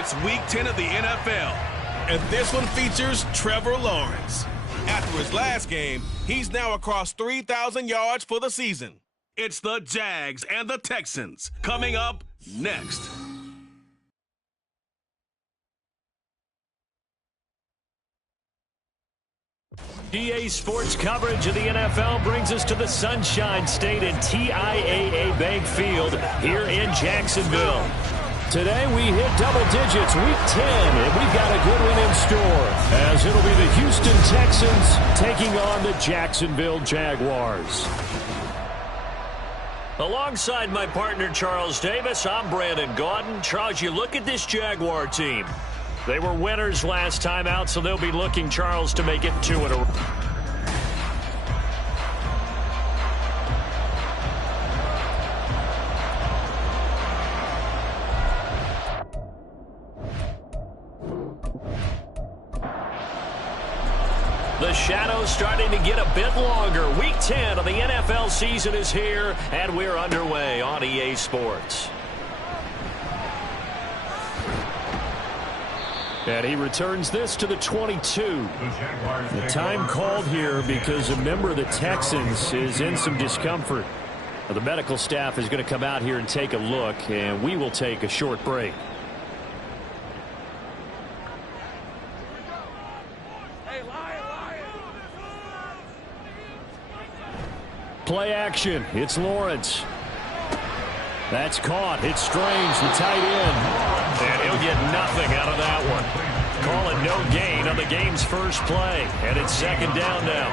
It's Week 10 of the NFL, and this one features Trevor Lawrence. After his last game, he's now across 3,000 yards for the season. It's the Jags and the Texans coming up next. EA Sports coverage of the NFL brings us to the Sunshine State and TIAA Bank Field here in Jacksonville. Today we hit double digits, Week 10, and we've got a good one in store, as it'll be the Houston Texans taking on the Jacksonville Jaguars. Alongside my partner Charles Davis, I'm Brandon Gaudin. Charles, you look at this Jaguar team. They were winners last time out, so they'll be looking, Charles, to make it 2 in a row. The shadow's starting to get a bit longer. Week 10 of the NFL season is here, and we're underway on EA Sports. And he returns this to the 22. The time called here because a member of the Texans is in some discomfort. The medical staff is going to come out here and take a look, and we will take a short break. Play action. It's Lawrence. That's caught. It's Strange, the tight end. And he'll get nothing out of that one. Call it no gain on the game's first play. And it's second down now.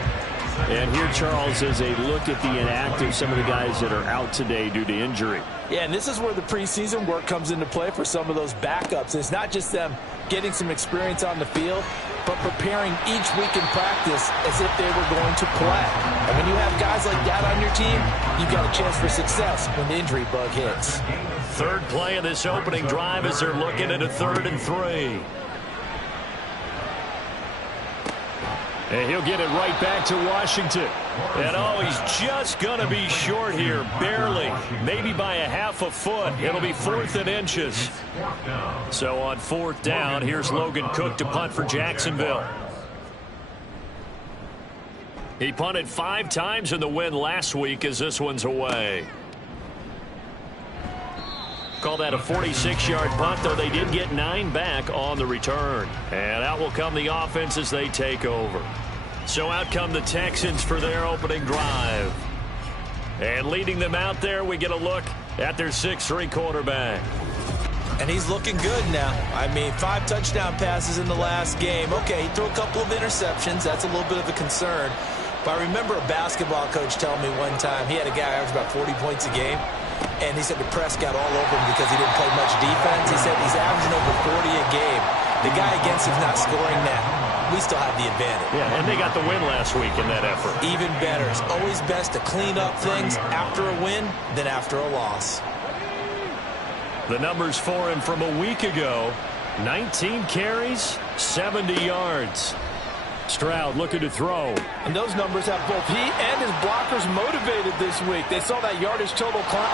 And here, Charles, is a look at the inactive, some of the guys that are out today due to injury. Yeah, and this is where the preseason work comes into play for some of those backups. It's not just them getting some experience on the field, but preparing each week in practice as if they were going to play. And when you have guys like that on your team, you've got a chance for success when the injury bug hits. Third play of this opening drive as they're looking at a 3rd and 3. And he'll get it right back to Washington. And oh, he's just going to be short here, barely, maybe by a half a foot. It'll be 4th and inches. So on 4th down, here's Logan Cook to punt for Jacksonville. He punted 5 times in the win last week as this one's away. Call that a 46-yard punt, though they did get 9 back on the return. And out will come the offense as they take over. So out come the Texans for their opening drive. And leading them out there, we get a look at their 6'3" quarterback. And he's looking good now. I mean, 5 touchdown passes in the last game. Okay, he threw a couple of interceptions. That's a little bit of a concern. But I remember a basketball coach telling me one time, he had a guy average about 40 points a game. And he said the press got all over him because he didn't play much defense. He said he's averaging over 40 a game. The guy against him's not scoring that. We still have the advantage. Yeah, and they got the win last week in that effort. Even better. It's always best to clean up things after a win than after a loss. The numbers for him from a week ago, 19 carries, 70 yards. Stroud looking to throw. And those numbers have both he and his blockers motivated this week. They saw that yardage total climb.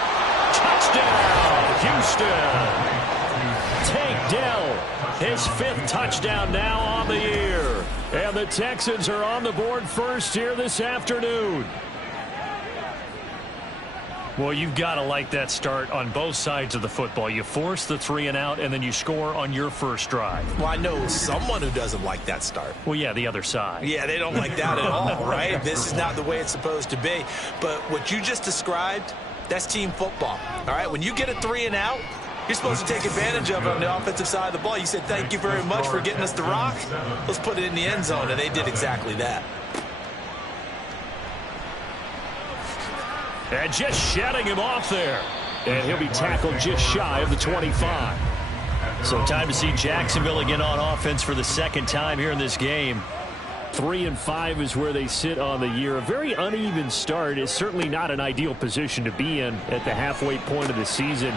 Touchdown, Houston. Tank Dell, his 5th touchdown now on the year. And the Texans are on the board first here this afternoon. Well, you've got to like that start on both sides of the football. You force the 3 and out, and then you score on your first drive. Well, I know someone who doesn't like that start. Well, yeah, the other side. Yeah, they don't like that at all, right? This is not the way it's supposed to be. But what you just described, that's team football, all right? When you get a 3 and out, you're supposed to take advantage of it on the offensive side of the ball. You said, thank you very much for getting us the rock. Let's put it in the end zone, and they did exactly that. And just shutting him off there. And he'll be tackled just shy of the 25. So time to see Jacksonville again on offense for the 2nd time here in this game. 3-5 is where they sit on the year. A very uneven start is certainly not an ideal position to be in at the halfway point of the season.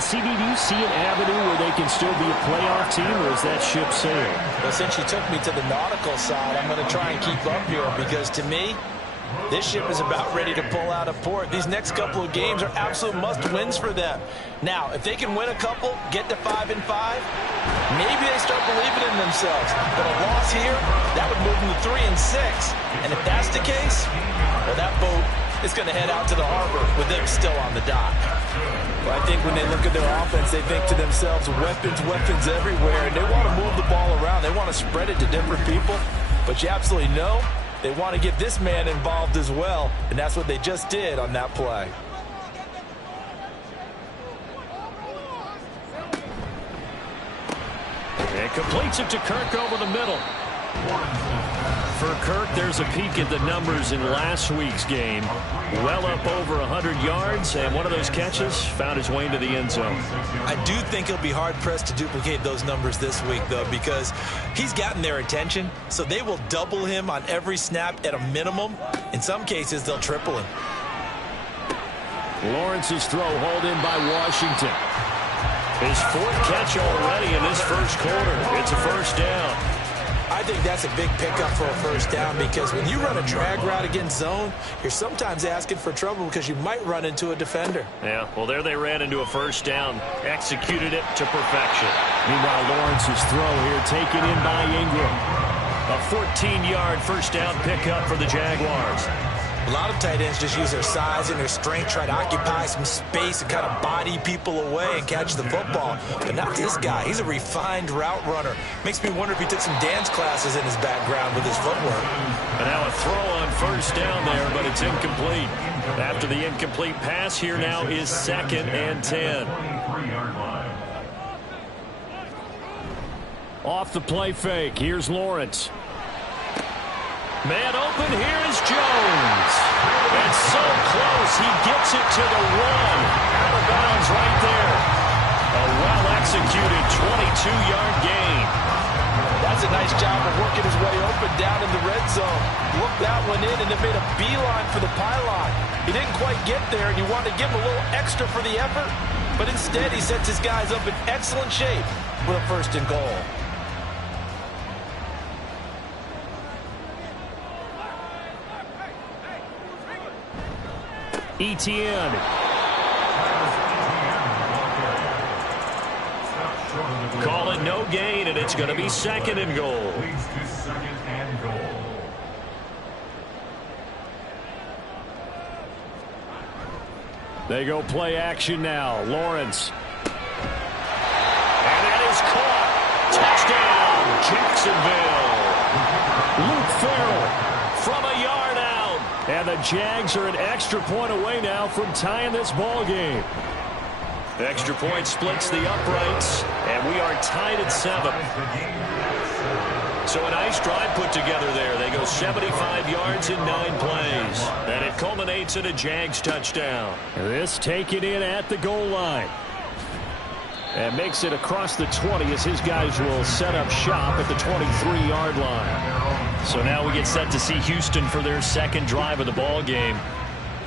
CD, do you see an avenue where they can still be a playoff team, or is that ship sailing? Well, since you took me to the nautical side, I'm going to try and keep up here because to me, This ship is about ready to pull out of port. These next couple of games are absolute must-wins for them. Now, if they can win a couple, get to 5-5, maybe they start believing in themselves. But a loss here, that would move them to 3-6. And if that's the case, well, that boat is going to head out to the harbor with them still on the dock. Well, I think when they look at their offense, they think to themselves, weapons, weapons everywhere. And they want to move the ball around. They want to spread it to different people. But you absolutely know they want to get this man involved as well. And that's what they just did on that play. And completes it to Kirk over the middle. For Kirk, there's a peek at the numbers in last week's game. Well up over 100 yards, and one of those catches found his way into the end zone. I do think he'll be hard-pressed to duplicate those numbers this week, though, because he's gotten their attention, so they will double him on every snap at a minimum. In some cases, they'll triple him. Lawrence's throw hauled in by Washington. His fourth catch already in this first quarter. It's a first down. I think that's a big pickup for a first down, because when you run a drag route against zone, you're sometimes asking for trouble because you might run into a defender. Yeah, well, there they ran into a first down, executed it to perfection. Meanwhile, Lawrence's throw here taken in by Ingram. A 14-yard first down pickup for the Jaguars. A lot of tight ends just use their size and their strength, try to occupy some space and kind of body people away and catch the football. But not this guy. He's a refined route runner. Makes me wonder if he took some dance classes in his background with his footwork. And now a throw on first down there, but it's incomplete. After the incomplete pass, here now is 2nd and 10. Off the play fake, here's Lawrence. Man open, here is Jones. It's so close, he gets it to the 1. Out of bounds right there. A well-executed 22-yard gain. That's a nice job of working his way open down in the red zone. Looked that one in and then made a beeline for the pylon. He didn't quite get there, and you wanted to give him a little extra for the effort, but instead he sets his guys up in excellent shape with a 1st and goal. Etienne. Call it no gain, and it's going to be 2nd and goal. They go play action now. Lawrence. And that is caught. Touchdown, Jacksonville. Luke Farrell from a yard out. And the Jags are an extra point away now from tying this ball game. The extra point splits the uprights, and we are tied at 7. So a nice drive put together there. They go 75 yards in 9 plays. And it culminates in a Jags touchdown. This taken in at the goal line. And makes it across the 20 as his guys will set up shop at the 23-yard line. So now we get set to see Houston for their 2nd drive of the ball game.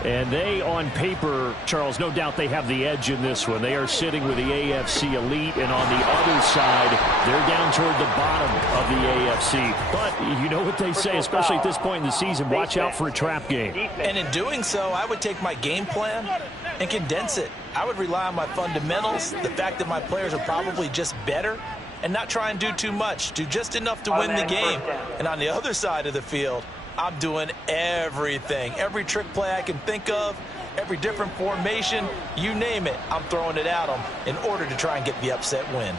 And they, on paper, Charles, no doubt they have the edge in this one. They are sitting with the AFC elite, and on the other side, they're down toward the bottom of the AFC. But you know what they say, especially at this point in the season, watch out for a trap game. And in doing so, I would take my game plan and condense it. I would rely on my fundamentals, the fact that my players are probably just better, and not try and do too much. Do just enough to win the game. And on the other side of the field, I'm doing everything. Every trick play I can think of, every different formation, you name it, I'm throwing it at them in order to try and get the upset win.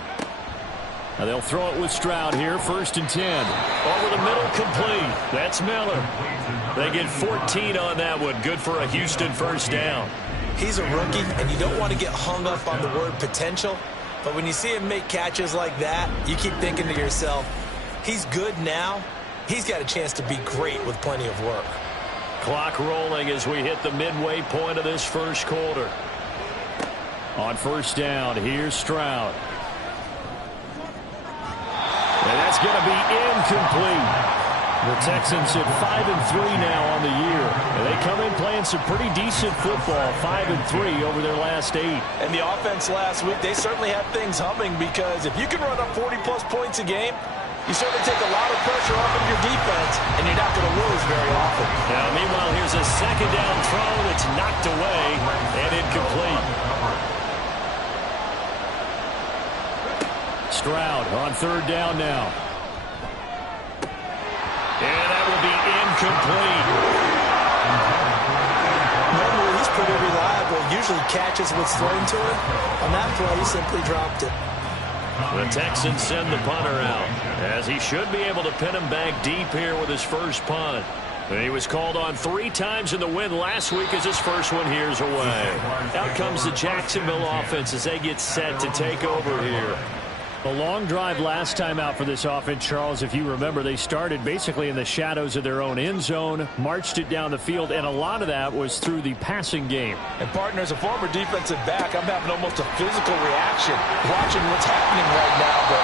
Now they'll throw it with Stroud here, 1st and 10. Over the middle, complete. That's Miller. They get 14 on that one. Good for a Houston first down. He's a rookie, and you don't want to get hung up on the word potential. But when you see him make catches like that, you keep thinking to yourself, he's good now. He's got a chance to be great with plenty of work. Clock rolling as we hit the midway point of this first quarter. On 1st down, here's Stroud. And that's going to be incomplete. The Texans at 5-3 now on the year. And they come in playing some pretty decent football, 5-3 over their last 8. And the offense last week, they certainly have things humming, because if you can run up 40-plus points a game, You certainly take a lot of pressure off of your defense, and you're not going to lose very often. Now, meanwhile, here's a second down throw that's knocked away and incomplete. Stroud on third down now. And that will be incomplete. Normally, he's pretty reliable. Usually catches what's thrown to him. On that play, he simply dropped it. The Texans send the punter out, as he should be able to pin him back deep here with his first punt. He was called on 3 times in the win last week as his first one here's away. Out comes the Jacksonville offense as they get set to take over here. A long drive last time out for this offense, Charles. If you remember, they started basically in the shadows of their own end zone, marched it down the field, and a lot of that was through the passing game. And, partner, as a former defensive back, I'm having almost a physical reaction watching what's happening right now. But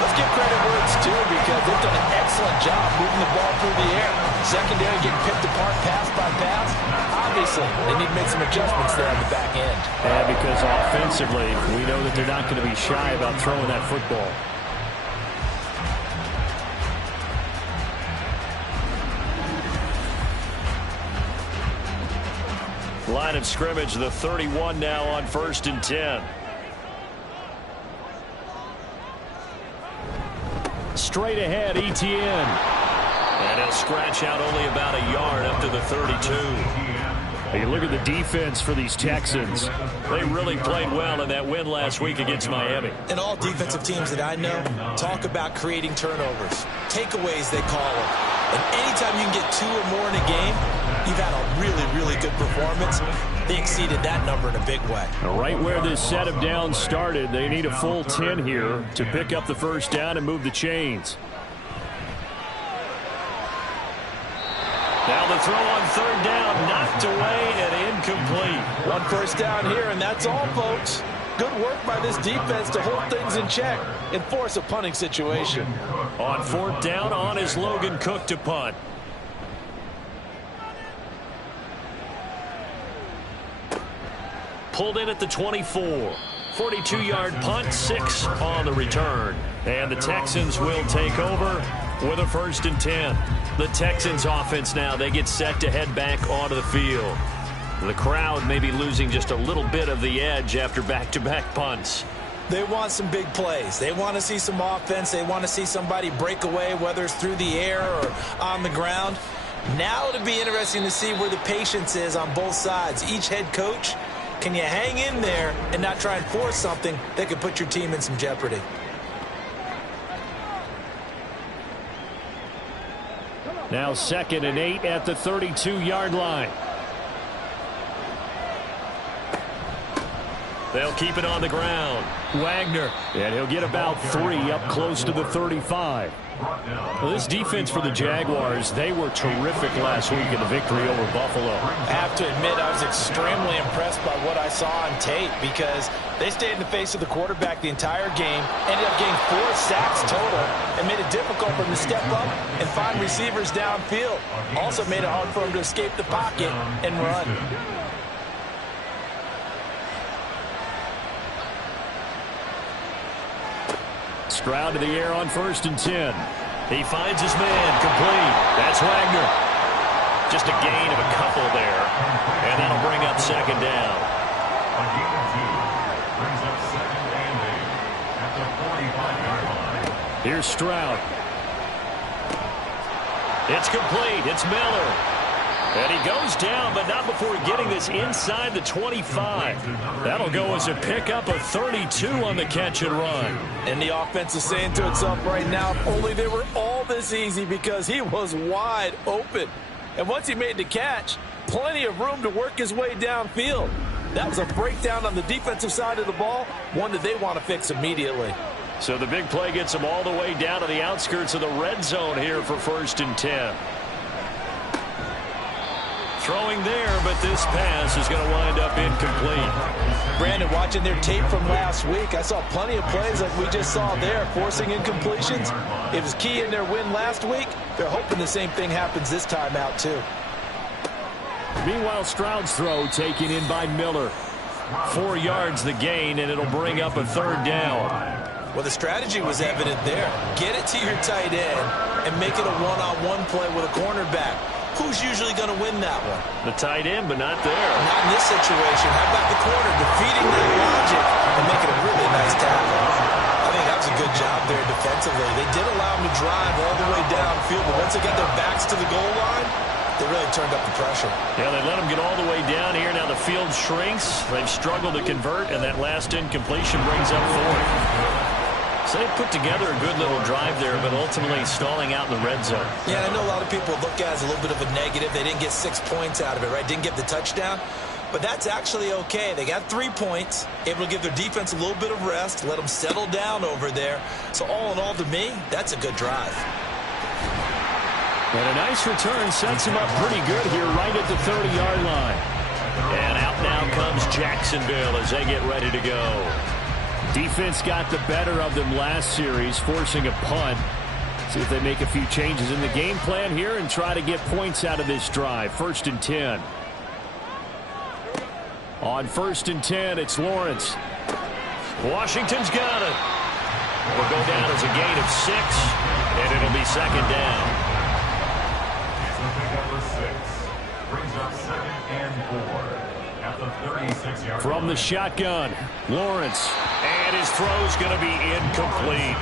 let's give credit where it's due, because they've done an excellent job moving the ball through the air. Secondary getting picked apart pass by pass. Obviously, they need to make some adjustments there on the back end. And because offensively, we know that they're not going to be shy about throwing that football. Line of scrimmage, the 31 now on 1st and 10. Straight ahead, Etienne. And he'll scratch out only about a yard up to the 32. Hey, look at the defense for these Texans. They really played well in that win last week against Miami. And all defensive teams that I know talk about creating turnovers. Takeaways, they call them. And anytime you can get 2 or more in a game, you've had a really, really good performance. They exceeded that number in a big way. Right where this set of downs started, they need a full 10 here to pick up the first down and move the chains. Now the throw on third down, knocked away and incomplete. 1 first down here, and that's all, folks. Good work by this defense to hold things in check and force a punting situation. On 4th down, on is Logan Cook to punt. Pulled in at the 24. 42-yard punt, 6 on the return. And the Texans will take over with a 1st and 10. The Texans offense now, they get set to head back onto the field. The crowd may be losing just a little bit of the edge after back-to-back punts. They want some big plays. They want to see some offense. They want to see somebody break away, whether it's through the air or on the ground. Now it'll be interesting to see where the patience is on both sides. Each head coach, can you hang in there and not try and force something that could put your team in some jeopardy? Now 2nd and 8 at the 32-yard line. They'll keep it on the ground. Wagner, and he'll get about 3 up close to the 35. Well, this defense for the Jaguars, they were terrific last week in the victory over Buffalo. I have to admit, I was extremely impressed by what I saw on tape, because they stayed in the face of the quarterback the entire game, ended up getting 4 sacks total, and made it difficult for him to step up and find receivers downfield. Also made it hard for him to escape the pocket and run. Stroud to the air on 1st and 10. He finds his man, complete. That's Wagner. Just a gain of a couple there. And that'll bring up 2nd down. Here's Stroud. It's complete. It's Miller. And he goes down, but not before getting this inside the 25. That'll go as a pickup of 32 on the catch and run. And the offense is saying to itself right now, if only they were all this easy, because he was wide open. And once he made the catch, plenty of room to work his way downfield. That was a breakdown on the defensive side of the ball, one that they want to fix immediately. So the big play gets them all the way down to the outskirts of the red zone here for 1st and 10. Throwing there, but this pass is going to wind up incomplete. Brandon, watching their tape from last week, I saw plenty of plays like we just saw there, forcing incompletions. It was key in their win last week. They're hoping the same thing happens this time out, too. Meanwhile, Stroud's throw taken in by Miller. 4 yards the gain, and it'll bring up a 3rd down. Well, the strategy was evident there. Get it to your tight end and make it a one-on-one play with a cornerback. Who's usually going to win that one? The tight end, but not there. Not in this situation. How about the corner defeating that logic and making a really nice tackle? I think that was a good job there defensively. They did allow them to drive all the way downfield, but once they got their backs to the goal line, they really turned up the pressure. Yeah, they let them get all the way down here. Now the field shrinks. They've struggled to convert, and that last incompletion brings up fourth. So they put together a good little drive there, but ultimately stalling out in the red zone. Yeah, I know a lot of people look at it as a little bit of a negative. They didn't get 6 points out of it, right? Didn't get the touchdown. But that's actually okay. They got 3 points, able to give their defense a little bit of rest, let them settle down over there. So all in all, to me, that's a good drive. And a nice return sets him up pretty good here right at the 30-yard line. And out now comes Jacksonville as they get ready to go. Defense got the better of them last series, forcing a punt. See if they make a few changes in the game plan here and try to get points out of this drive. 1st and 10. On 1st and 10, it's Lawrence. Washington's got it. Will go down as a gain of 6, and it'll be 2nd down. From the shotgun, Lawrence, and his throw's going to be incomplete.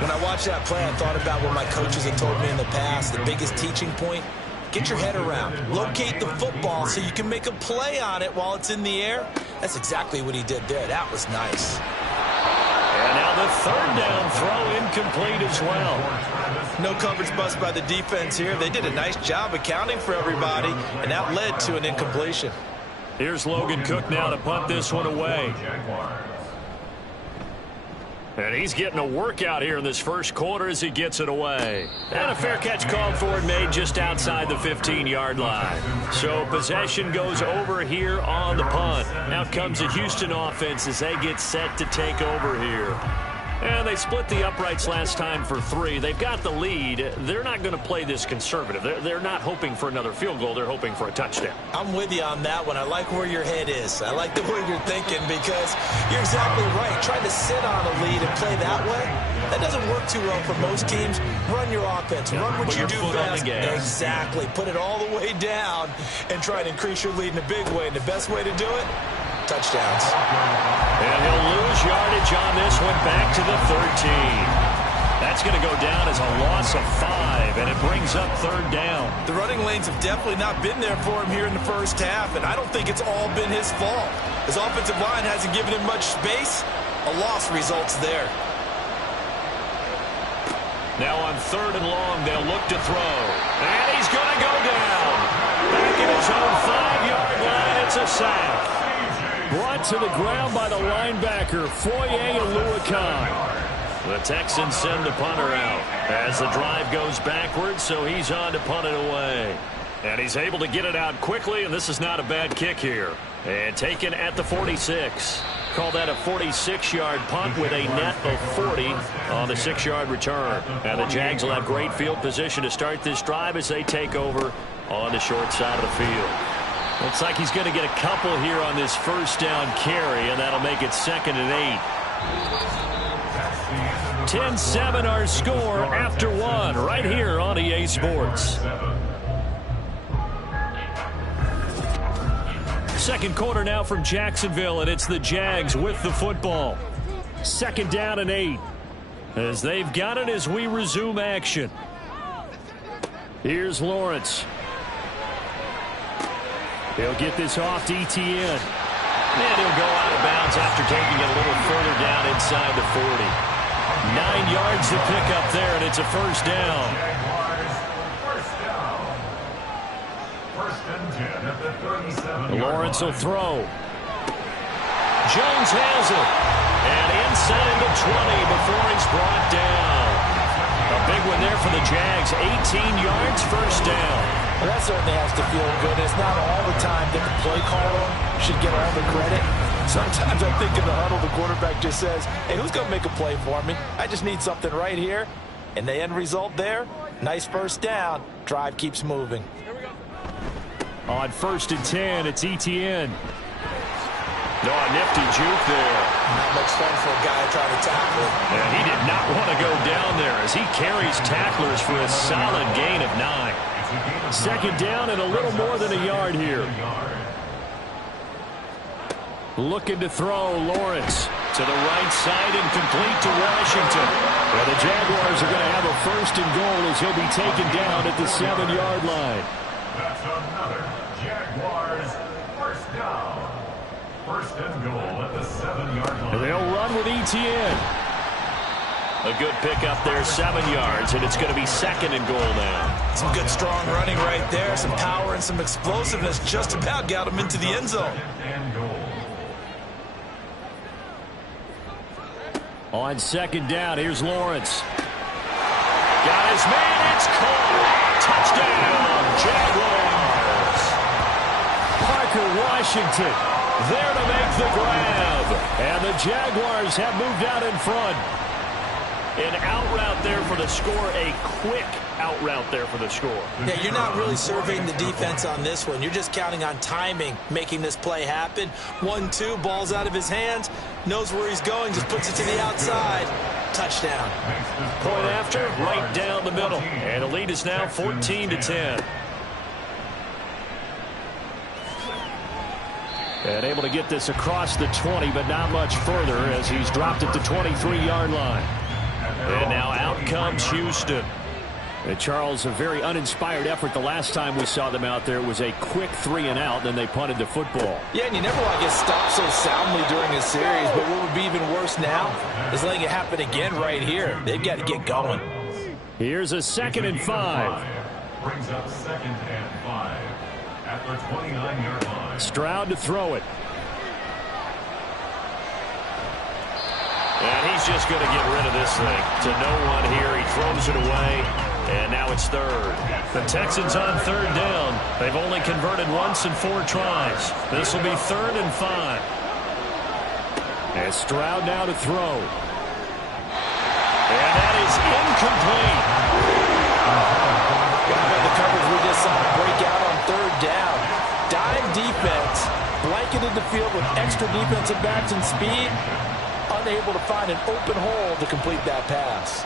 When I watched that play, I thought about what my coaches had told me in the past. The biggest teaching point, get your head around. Locate the football so you can make a play on it while it's in the air. That's exactly what he did there. That was nice. And now the 3rd down throw incomplete as well. No coverage bust by the defense here. They did a nice job accounting for everybody, and that led to an incompletion. Here's Logan Cook now to punt this one away. And he's getting a workout here in this first quarter as he gets it away. And a fair catch called for and made just outside the 15-yard line. So possession goes over here on the punt. Out comes the Houston offense as they get set to take over here. And they split the uprights last time for 3. They've got the lead. They're not going to play this conservative. They're not hoping for another field goal. They're hoping for a touchdown. I'm with you on that one. I like where your head is. I like the way you're thinking because you're exactly right. Trying to sit on a lead and play that way, that doesn't work too well for most teams. Run your offense. Run what you do best. Exactly. Put it all the way down and try and increase your lead in a big way. And the best way to do it, touchdowns. And he'll lose yardage on this one back to the 13. That's going to go down as a loss of 5, and it brings up 3rd down. The running lanes have definitely not been there for him here in the first half, and I don't think it's all been his fault. His offensive line hasn't given him much space. A loss results there. Now on 3rd and long, they'll look to throw. And he's going to go down. Back in his own 5-yard line, it's a sack. Brought to the ground by the linebacker, Foye Aluakan. The Texans send the punter out as the drive goes backwards, so he's on to punt it away. And he's able to get it out quickly, and this is not a bad kick here. And taken at the 46. Call that a 46-yard punt with a net of 40 on the 6-yard return. And the Jags will have great field position to start this drive as they take over on the short side of the field. Looks like he's going to get a couple here on this 1st down carry, and that'll make it 2nd and 8. 10-7 our score after 1 right here on EA Sports. Second quarter now from Jacksonville, and it's the Jags with the football. 2nd down and 8 as they've got it as we resume action. Here's Lawrence. He'll get this off to Etienne. And he'll go out of bounds after taking it a little further down inside the 40. 9 yards to pick up there, and it's a 1st down. Lawrence will throw. Jones has it. And inside the 20 before he's brought down. A big one there for the Jags. 18 yards, 1st down. Well, that certainly has to feel good. It's not all the time that the play caller should get all the credit. Sometimes I think in the huddle, the quarterback just says, hey, who's going to make a play for me? I just need something right here. And the end result there, nice 1st down. Drive keeps moving. On 1st and 10, it's Etienne. No, a nifty juke there. Not much fun for a guy trying to tackle it. And he did not want to go down there as he carries tacklers for a solid gain of 9. Second down and a little more than a yard here. Looking to throw, Lawrence to the right side and complete to Washington. Well, the Jaguars are going to have a first and goal as he'll be taken down at the 7-yard line. That's another Jaguars first down. First and goal at the 7-yard line. And they'll run with ETN. A good pickup there, 7 yards, and it's going to be second and goal now. Some good strong running right there, some power and some explosiveness. Just about got him into the end zone. And goal. On second down, here's Lawrence. Got his man, it's caught. Touchdown, Jaguars. Parker Washington there to make the grab. And the Jaguars have moved out in front. An out route there for the score, a quick out route there for the score. Yeah, you're not really surveying the defense on this one. You're just counting on timing, making this play happen. 1-2, ball's out of his hands, knows where he's going, just puts it to the outside. Touchdown. Point after, right down the middle. And the lead is now 14-10. And able to get this across the 20, but not much further as he's dropped it to 23-yard line. And now out comes Houston. And Charles, a very uninspired effort the last time we saw them out there. It was a quick 3 and out, then they punted the football. Yeah, and you never want to get stopped so soundly during a series, but what would be even worse now is letting it happen again right here. They've got to get going. Here's a 2nd and 5. Brings up 2nd and 5 at the 29-yard line. Stroud to throw it. And he's just going to get rid of this thing to no one here. He throws it away, and now it's third. The Texans on third down. They've only converted once in 4 tries. This will be 3rd and 5. And Stroud now to throw. And that is incomplete. The coverage we just saw break out on third down. Dime defense, blanketed the field with extra defensive backs and speed. Unable to find an open hole to complete that pass.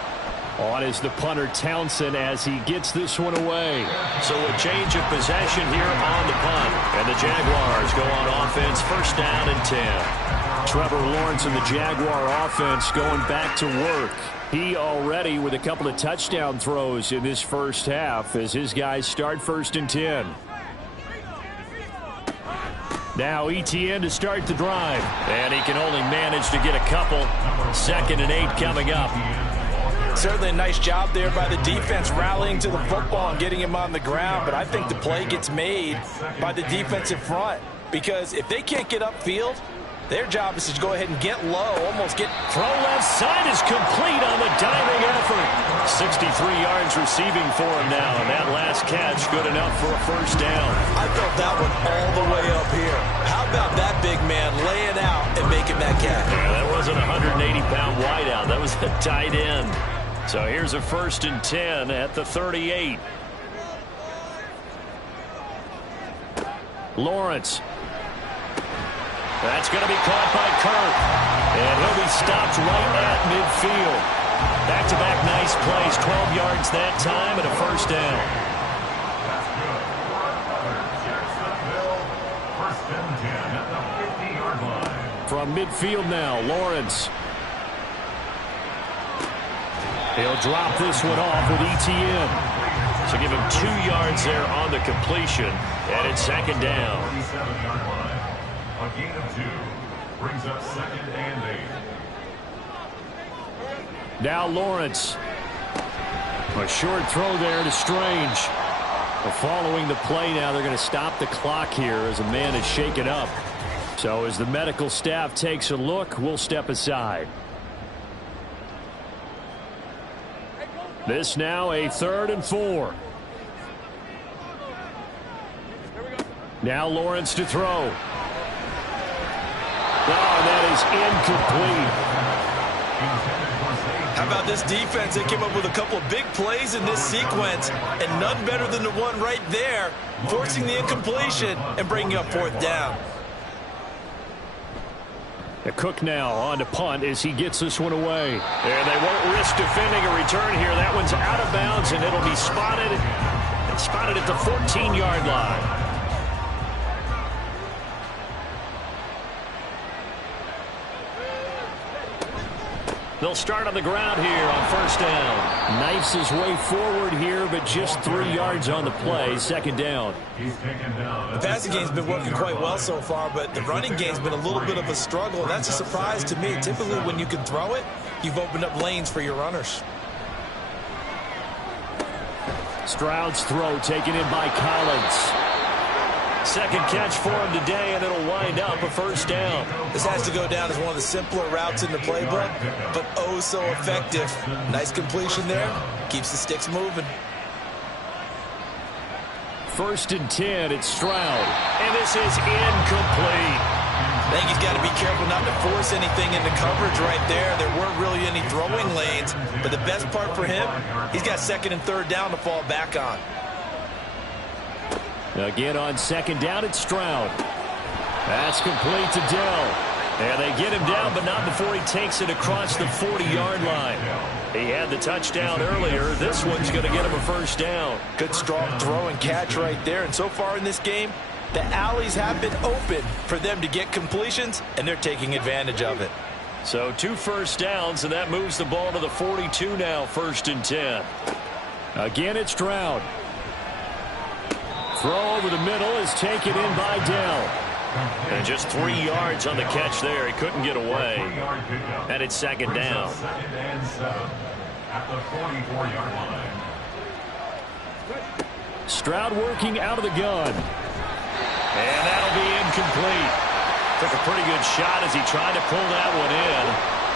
On is the punter Townsend as he gets this one away. So a change of possession here on the punt. And the Jaguars go on offense, first down and 10. Trevor Lawrence and the Jaguar offense going back to work. He already with a couple of touchdown throws in this first half as his guys start first and 10. Now ETN to start the drive. And he can only manage to get a couple. 2nd and 8 coming up. Certainly a nice job there by the defense rallying to the football and getting him on the ground. But I think the play gets made by the defensive front. Because if they can't get upfield, their job is to go ahead and get low, almost get... Throw left side is complete on the diving effort. 63 yards receiving for him now, and that last catch good enough for a first down. I felt that one all the way up here. How about that big man laying out and making that catch? Yeah, that wasn't a 180-pound wideout. That was a tight end. So here's a 1st and 10 at the 38. Lawrence. That's going to be caught by Kirk. And he'll be stopped right at midfield. Back-to-back nice plays. 12 yards that time and a first down. That's good. Jacksonville, first and 10 at the 50-yard line. From midfield now, Lawrence. He'll drop this one off with ETN. So give him 2 yards there on the completion. And it's second down. 47-yard line. A gain of 2 brings up 2nd and 8. Now Lawrence. A short throw there to Strange. Following the play now, they're going to stop the clock here as a man is shaken up. So as the medical staff takes a look, we'll step aside. This now a 3rd and 4. Now Lawrence to throw. Oh, that is incomplete. How about this defense? They came up with a couple of big plays in this sequence, and none better than the one right there, forcing the incompletion and bringing up 4th down. Cook now on to punt as he gets this one away. And they won't risk defending a return here. That one's out of bounds, and it'll be spotted. It's spotted at the 14-yard line. They'll start on the ground here on first down. Knifes his way forward here, but just 3 yards on the play. Second down. The passing game's been working quite well so far, but the running game's been a little bit of a struggle. That's a surprise to me. Typically, when you can throw it, you've opened up lanes for your runners. Stroud's throw taken in by Collins. Second catch for him today, and it'll wind up a first down. This has to go down as one of the simpler routes in the playbook, but oh so effective. Nice completion there. Keeps the sticks moving. First and 10, it's Stroud. And this is incomplete. I think he's got to be careful not to force anything into coverage right there. There weren't really any throwing lanes, but the best part for him, he's got second and third down to fall back on. Again on second down, it's Stroud. That's complete to Dell. And they get him down, but not before he takes it across the 40-yard line. He had the touchdown earlier. This one's going to get him a first down. Good, strong throw and catch right there. And so far in this game, the alleys have been open for them to get completions, and they're taking advantage of it. So 2 first downs, and that moves the ball to the 42 now, first and 10. Again, it's Stroud. Throw over the middle is taken in by Dell. And just 3 yards on the catch there. He couldn't get away. And it's second down. Second and 7 at the 44-yard line. Stroud working out of the gun. And that'll be incomplete. Took a pretty good shot as he tried to pull that one in.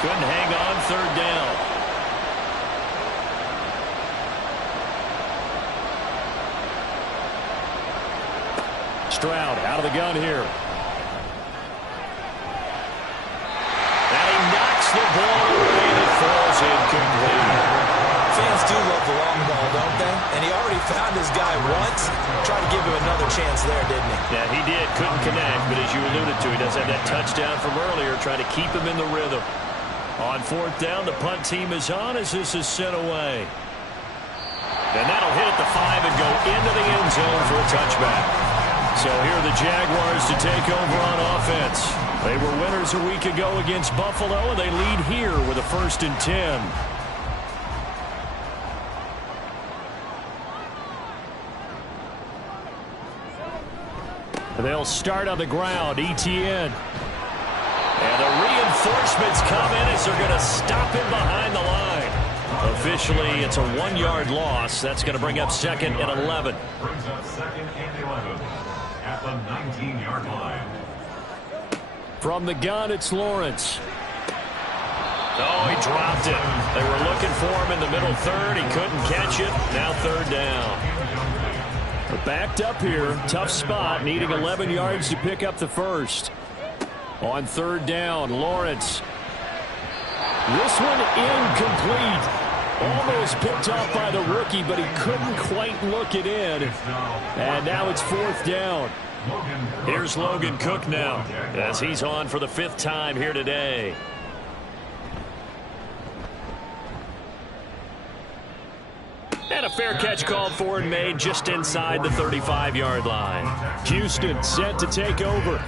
Couldn't hang on, third down. Stroud out of the gun here. And he knocks the ball away and it falls incomplete. Fans do love the long ball, don't they? And he already found his guy once. Tried to give him another chance there, didn't he? Yeah, he did. Couldn't connect, but as you alluded to, he does have that touchdown from earlier, trying to keep him in the rhythm. On fourth down, the punt team is on as this is sent away. And that'll hit at the 5 and go into the end zone for a touchback. So here are the Jaguars to take over on offense. They were winners a week ago against Buffalo, and they lead here with a first and 10. They'll start on the ground, ETN. And the reinforcements come in as they're going to stop him behind the line. Officially, it's a 1-yard loss. That's going to bring up second and 11. Brings up second and 11 at the 19-yard line. From the gun, it's Lawrence. Oh, he dropped it. They were looking for him in the middle third. He couldn't catch it. Now third down. But backed up here. Tough spot. Needing 11 yards to pick up the first. On third down, Lawrence. This one incomplete. Almost picked off by the rookie, but he couldn't quite look it in. And now it's fourth down. Here's Logan Cook now as he's on for the 5th time here today. And a fair catch called for and made just inside the 35-yard line. Houston set to take over.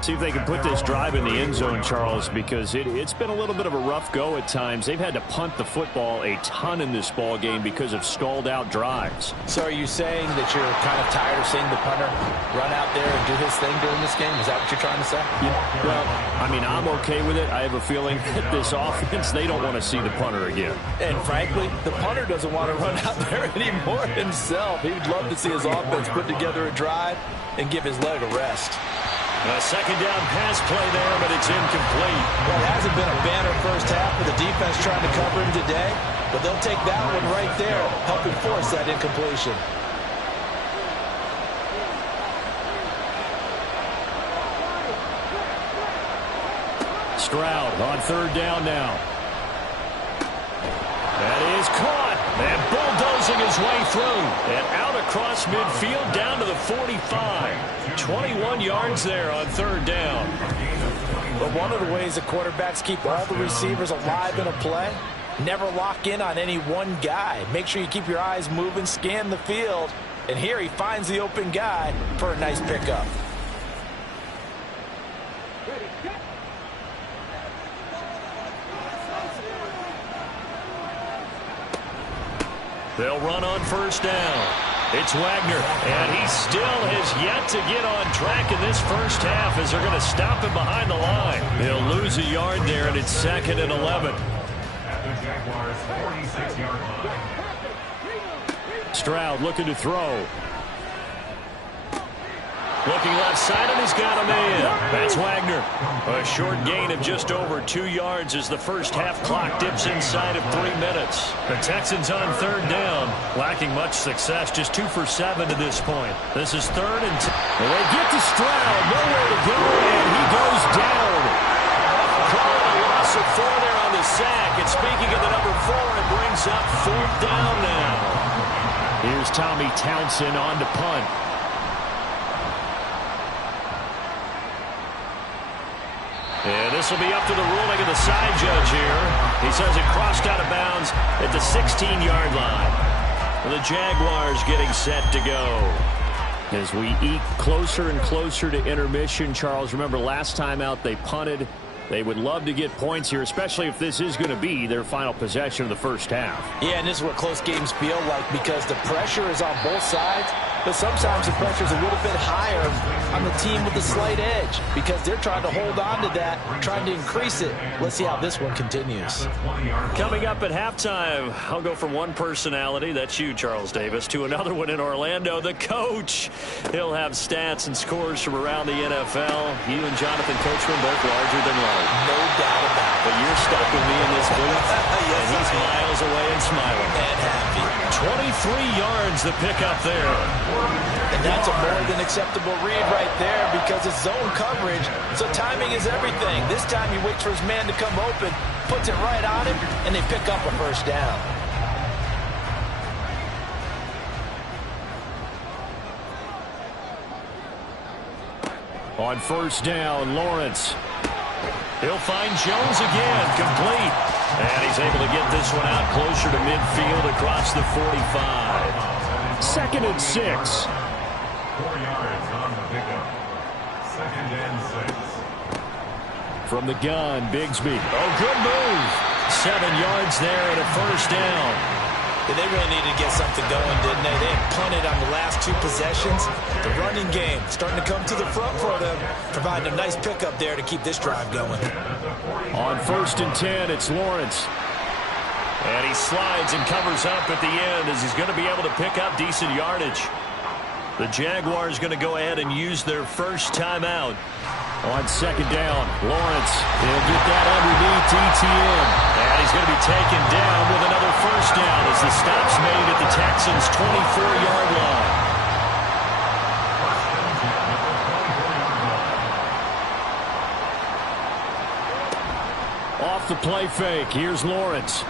See if they can put this drive in the end zone, Charles, because it's been a little bit of a rough go at times. They've had to punt the football a ton in this ball game because of stalled-out drives. So are you saying that you're kind of tired of seeing the punter run out there and do his thing during this game? Is that what you're trying to say? Yeah, well, I mean, I'm okay with it. I have a feeling that this offense, they don't want to see the punter again. And frankly, the punter doesn't want to run out there anymore himself. He would love to see his offense put together a drive and give his leg a rest. A second down pass play there, but it's incomplete. Well, it hasn't been a banner first half with the defense trying to cover him today, but they'll take that one right there, helping force that incompletion. Stroud on third down now. That is caught. And bulldozing his way through. And out across midfield down to the 45. 21 yards there on third down. But one of the ways the quarterbacks keep all the receivers alive in a play, never lock in on any one guy. Make sure you keep your eyes moving, scan the field. And here he finds the open guy for a nice pickup. They'll run on first down. It's Wagner, and he still has yet to get on track in this first half as they're going to stop him behind the line. He'll lose a yard there, and it's 2nd and 11. At the Jaguars' 46-yard line. Stroud looking to throw. Looking left side, and he's got a man. That's Wagner. A short gain of just over 2 yards as the first half clock dips inside of 3 minutes. The Texans on 3rd down, lacking much success, just 2 for 7 to this point. This is 3rd and 10. Well, they get to Stroud, nowhere to go, and he goes down. Calling a loss of 4 there on the sack, and speaking of the number 4, it brings up 4th down now. Here's Tommy Townsend on to punt. And this will be up to the ruling of the side judge here. He says it crossed out of bounds at the 16-yard line. The Jaguars getting set to go. As we eke closer and closer to intermission, Charles, remember last time out they punted. They would love to get points here, especially if this is going to be their final possession of the first half. Yeah, and this is what close games feel like because the pressure is on both sides, but sometimes the pressure is a little bit higher on the team with the slight edge because they're trying to hold on to that, trying to increase it. Let's see how this one continues. Coming up at halftime, I'll go from one personality, that's you, Charles Davis, to another one in Orlando, the coach. He'll have stats and scores from around the NFL. You and Jonathan Coachman both larger than life. No doubt about it. But you're stuck with me in this booth, Yes, and he's miles away and smiling. And happy. 23 yards the pickup there. And that's a more than acceptable read right there because it's zone coverage, so timing is everything. This time he waits for his man to come open, puts it right on him, and they pick up a first down. On first down, Lawrence. He'll find Jones again, complete. And he's able to get this one out closer to midfield across the 45. 2nd and 6. 4 yards on the pickup. 2nd and 6. From the gun, Bigsby. Oh, good move. 7 yards there and a first down. Yeah, they really needed to get something going, didn't they? They had punted on the last 2 possessions. The running game starting to come to the front for them, providing a nice pickup there to keep this drive going. On 1st and 10, it's Lawrence. And he slides and covers up at the end as he's going to be able to pick up decent yardage. The Jaguars going to go ahead and use their first timeout. On 2nd down, Lawrence. He'll get that underneath ETN. And he's going to be taken down with another first down as the stop's made at the Texans' 24-yard line. Off the play fake, here's Lawrence.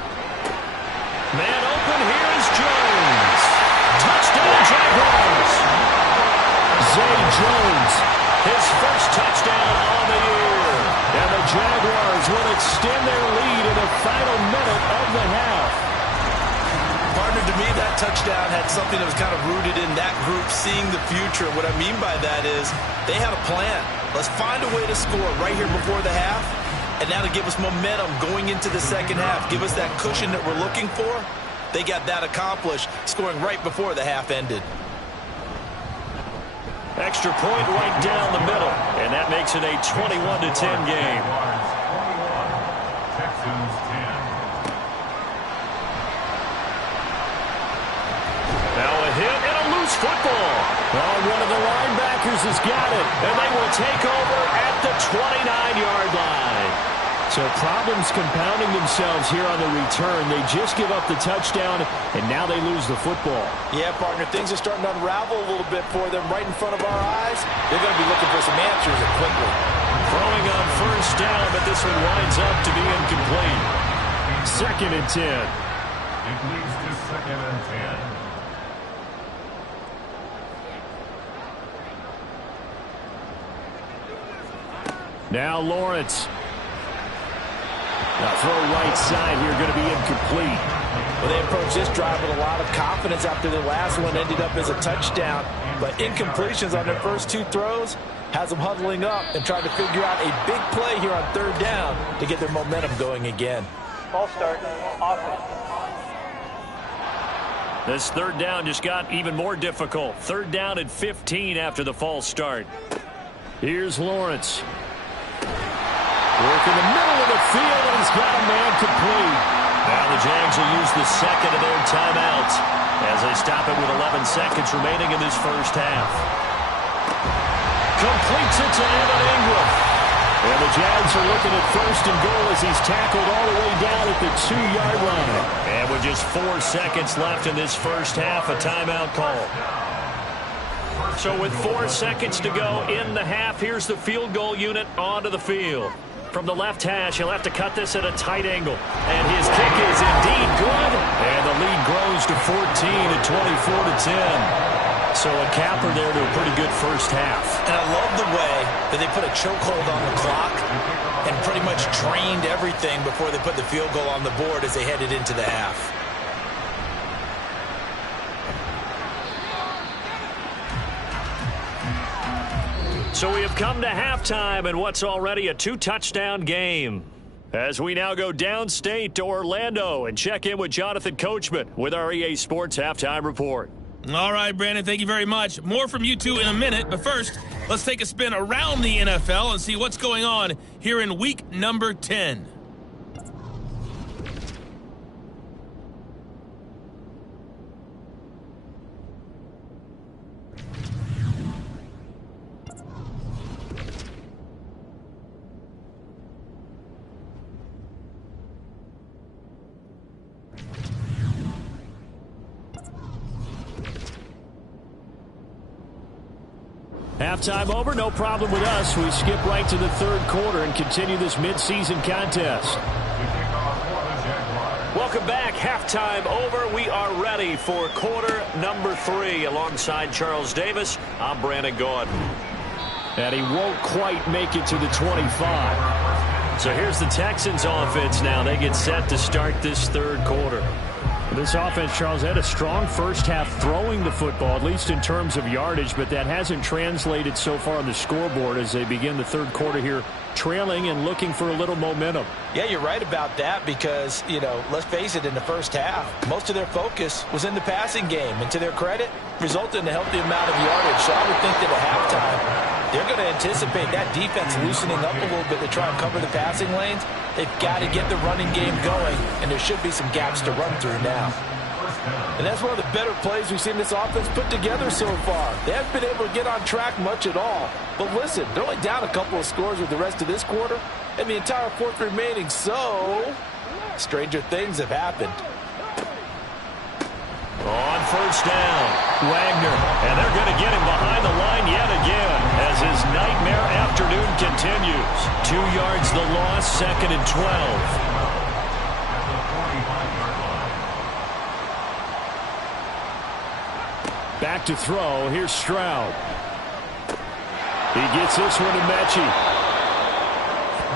Man open, here's Jones. Touchdown, Jaguars. Zay Jones, his first touchdown on the year. And the Jaguars will extend their lead in the final minute of the half. Partner, to me, that touchdown had something that was kind of rooted in that group seeing the future. What I mean by that is they had a plan. Let's find a way to score right here before the half. And now to give us momentum going into the second half, give us that cushion that we're looking for. They got that accomplished, scoring right before the half ended. Extra point right down the middle, and that makes it a 21-10 game. Texans 10. Now a hit and a loose football. Oh, one of the linebackers has got it, and they will take over at the 29-yard line. So problems compounding themselves here on the return. They just give up the touchdown, and now they lose the football. Yeah, partner, things are starting to unravel a little bit for them right in front of our eyes. They're going to be looking for some answers quickly. Throwing on first down, but this one winds up to be incomplete. 2nd and 10. It leads to 2nd and 10. Now Lawrence. Now throw right side here, going to be incomplete. Well, they approached this drive with a lot of confidence after the last one ended up as a touchdown. But incompletions on their first two throws has them huddling up and trying to figure out a big play here on third down to get their momentum going again. False start, offense. This third down just got even more difficult. Third down and 15 after the false start. Here's Lawrence. Work in the middle of the field, and he's got a man complete. Now the Jags will use the second of their timeouts as they stop it with 11 seconds remaining in this first half. Completes it to Evan Ingram. And the Jags are looking at first and goal as he's tackled all the way down at the 2-yard line. And with just 4 seconds left in this first half, a timeout call. So with 4 seconds to go in the half, here's the field goal unit onto the field. From the left hash, he'll have to cut this at a tight angle. And his kick is indeed good. And the lead grows to 14 at 24-10. So a capper there to a pretty good first half. And I love the way that they put a chokehold on the clock and pretty much drained everything before they put the field goal on the board as they headed into the half. So we have come to halftime in what's already a 2-touchdown game. As we now go downstate to Orlando and check in with Jonathan Coachman with our EA Sports Halftime Report. All right, Brandon, thank you very much. More from you two in a minute, but first, let's take a spin around the NFL and see what's going on here in week number 10. Halftime over, no problem with us. We skip right to the third quarter and continue this midseason contest. Welcome back. Halftime over. We are ready for quarter number 3. Alongside Charles Davis, I'm Brandon Gaudin. And he won't quite make it to the 25. So here's the Texans offense now. They get set to start this third quarter. This offense, Charles, had a strong first half throwing the football, at least in terms of yardage, but that hasn't translated so far on the scoreboard as they begin the third quarter here, trailing and looking for a little momentum. Yeah, you're right about that because, let's face it, in the first half, most of their focus was in the passing game. And to their credit, resulted in a healthy amount of yardage. So I would think that at halftime, they're going to anticipate that defense loosening up a little bit to try and cover the passing lanes. They've got to get the running game going, and there should be some gaps to run through now. And that's one of the better plays we've seen this offense put together so far. They haven't been able to get on track much at all. But listen, they're only down a couple of scores with the rest of this quarter and the entire fourth remaining, so stranger things have happened. On first down, Wagner, and they're going to get him behind the line yet again as his nightmare afternoon continues. 2 yards the loss, 2nd and 12. Back to throw. Here's Stroud. He gets this one to Mechie.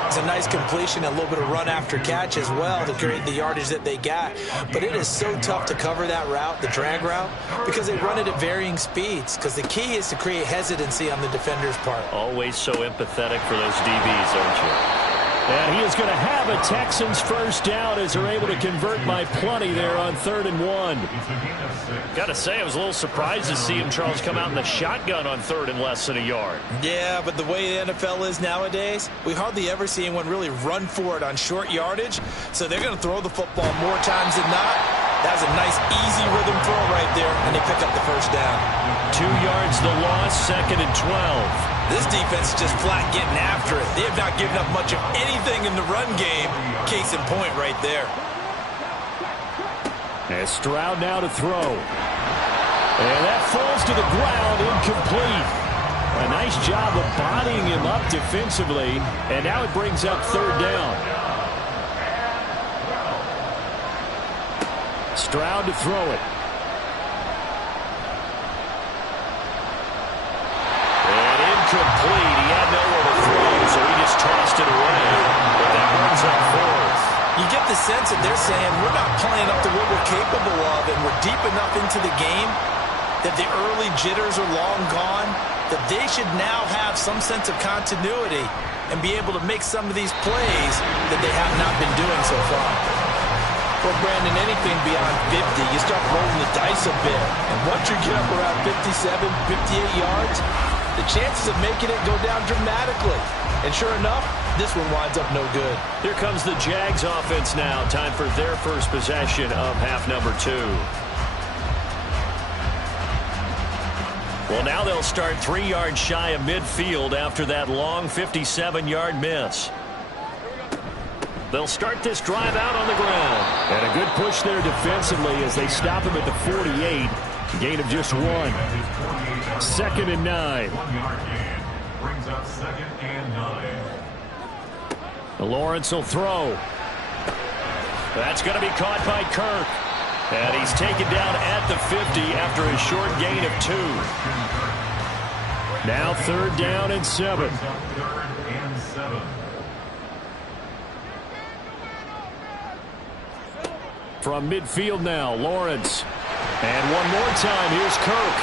It's a nice completion, a little bit of run after catch as well to create the yardage that they got. But it is so tough to cover that route, the drag route, because they run it at varying speeds. Because the key is to create hesitancy on the defender's part. Always so empathetic for those DBs, aren't you? And he is going to have a Texans first down as they're able to convert by plenty there on 3rd and 1. Got to say, I was a little surprised to see him, Charles, come out in the shotgun on 3rd and less than a yard. Yeah, but the way the NFL is nowadays, we hardly ever see anyone really run for it on short yardage. So they're going to throw the football more times than not. That was a nice, easy rhythm throw right there, and they pick up the first down. 2 yards the loss, 2nd and 12. This defense is just flat getting after it. They have not given up much of anything in the run game. Case in point right there. And Stroud now to throw. And that falls to the ground, incomplete. A nice job of bodying him up defensively. And now it brings up 3rd down. Stroud to throw it. Complete. He had nowhere to throw, so he just tossed it away. But that brings up fourth. You get the sense that they're saying we're not playing up to what we're capable of, and we're deep enough into the game that the early jitters are long gone, that they should now have some sense of continuity and be able to make some of these plays that they have not been doing so far. Well, Brandon, anything beyond 50, you start rolling the dice a bit. And once you get up around 57, 58 yards, the chances of making it go down dramatically. And sure enough, this one winds up no good. Here comes the Jags offense now. Time for their first possession of half number 2. Well, now they'll start 3 yards shy of midfield after that long 57-yard miss. They'll start this drive out on the ground. And a good push there defensively as they stop him at the 48. Gain of just 1. 2nd and 9. 1 yard gain brings up 2nd and 9. Lawrence will throw. That's going to be caught by Kirk. And he's taken down at the 50 after a short gain of 2. Now 3rd down and 7. 3rd and 7. From midfield now, Lawrence. And one more time, here's Kirk.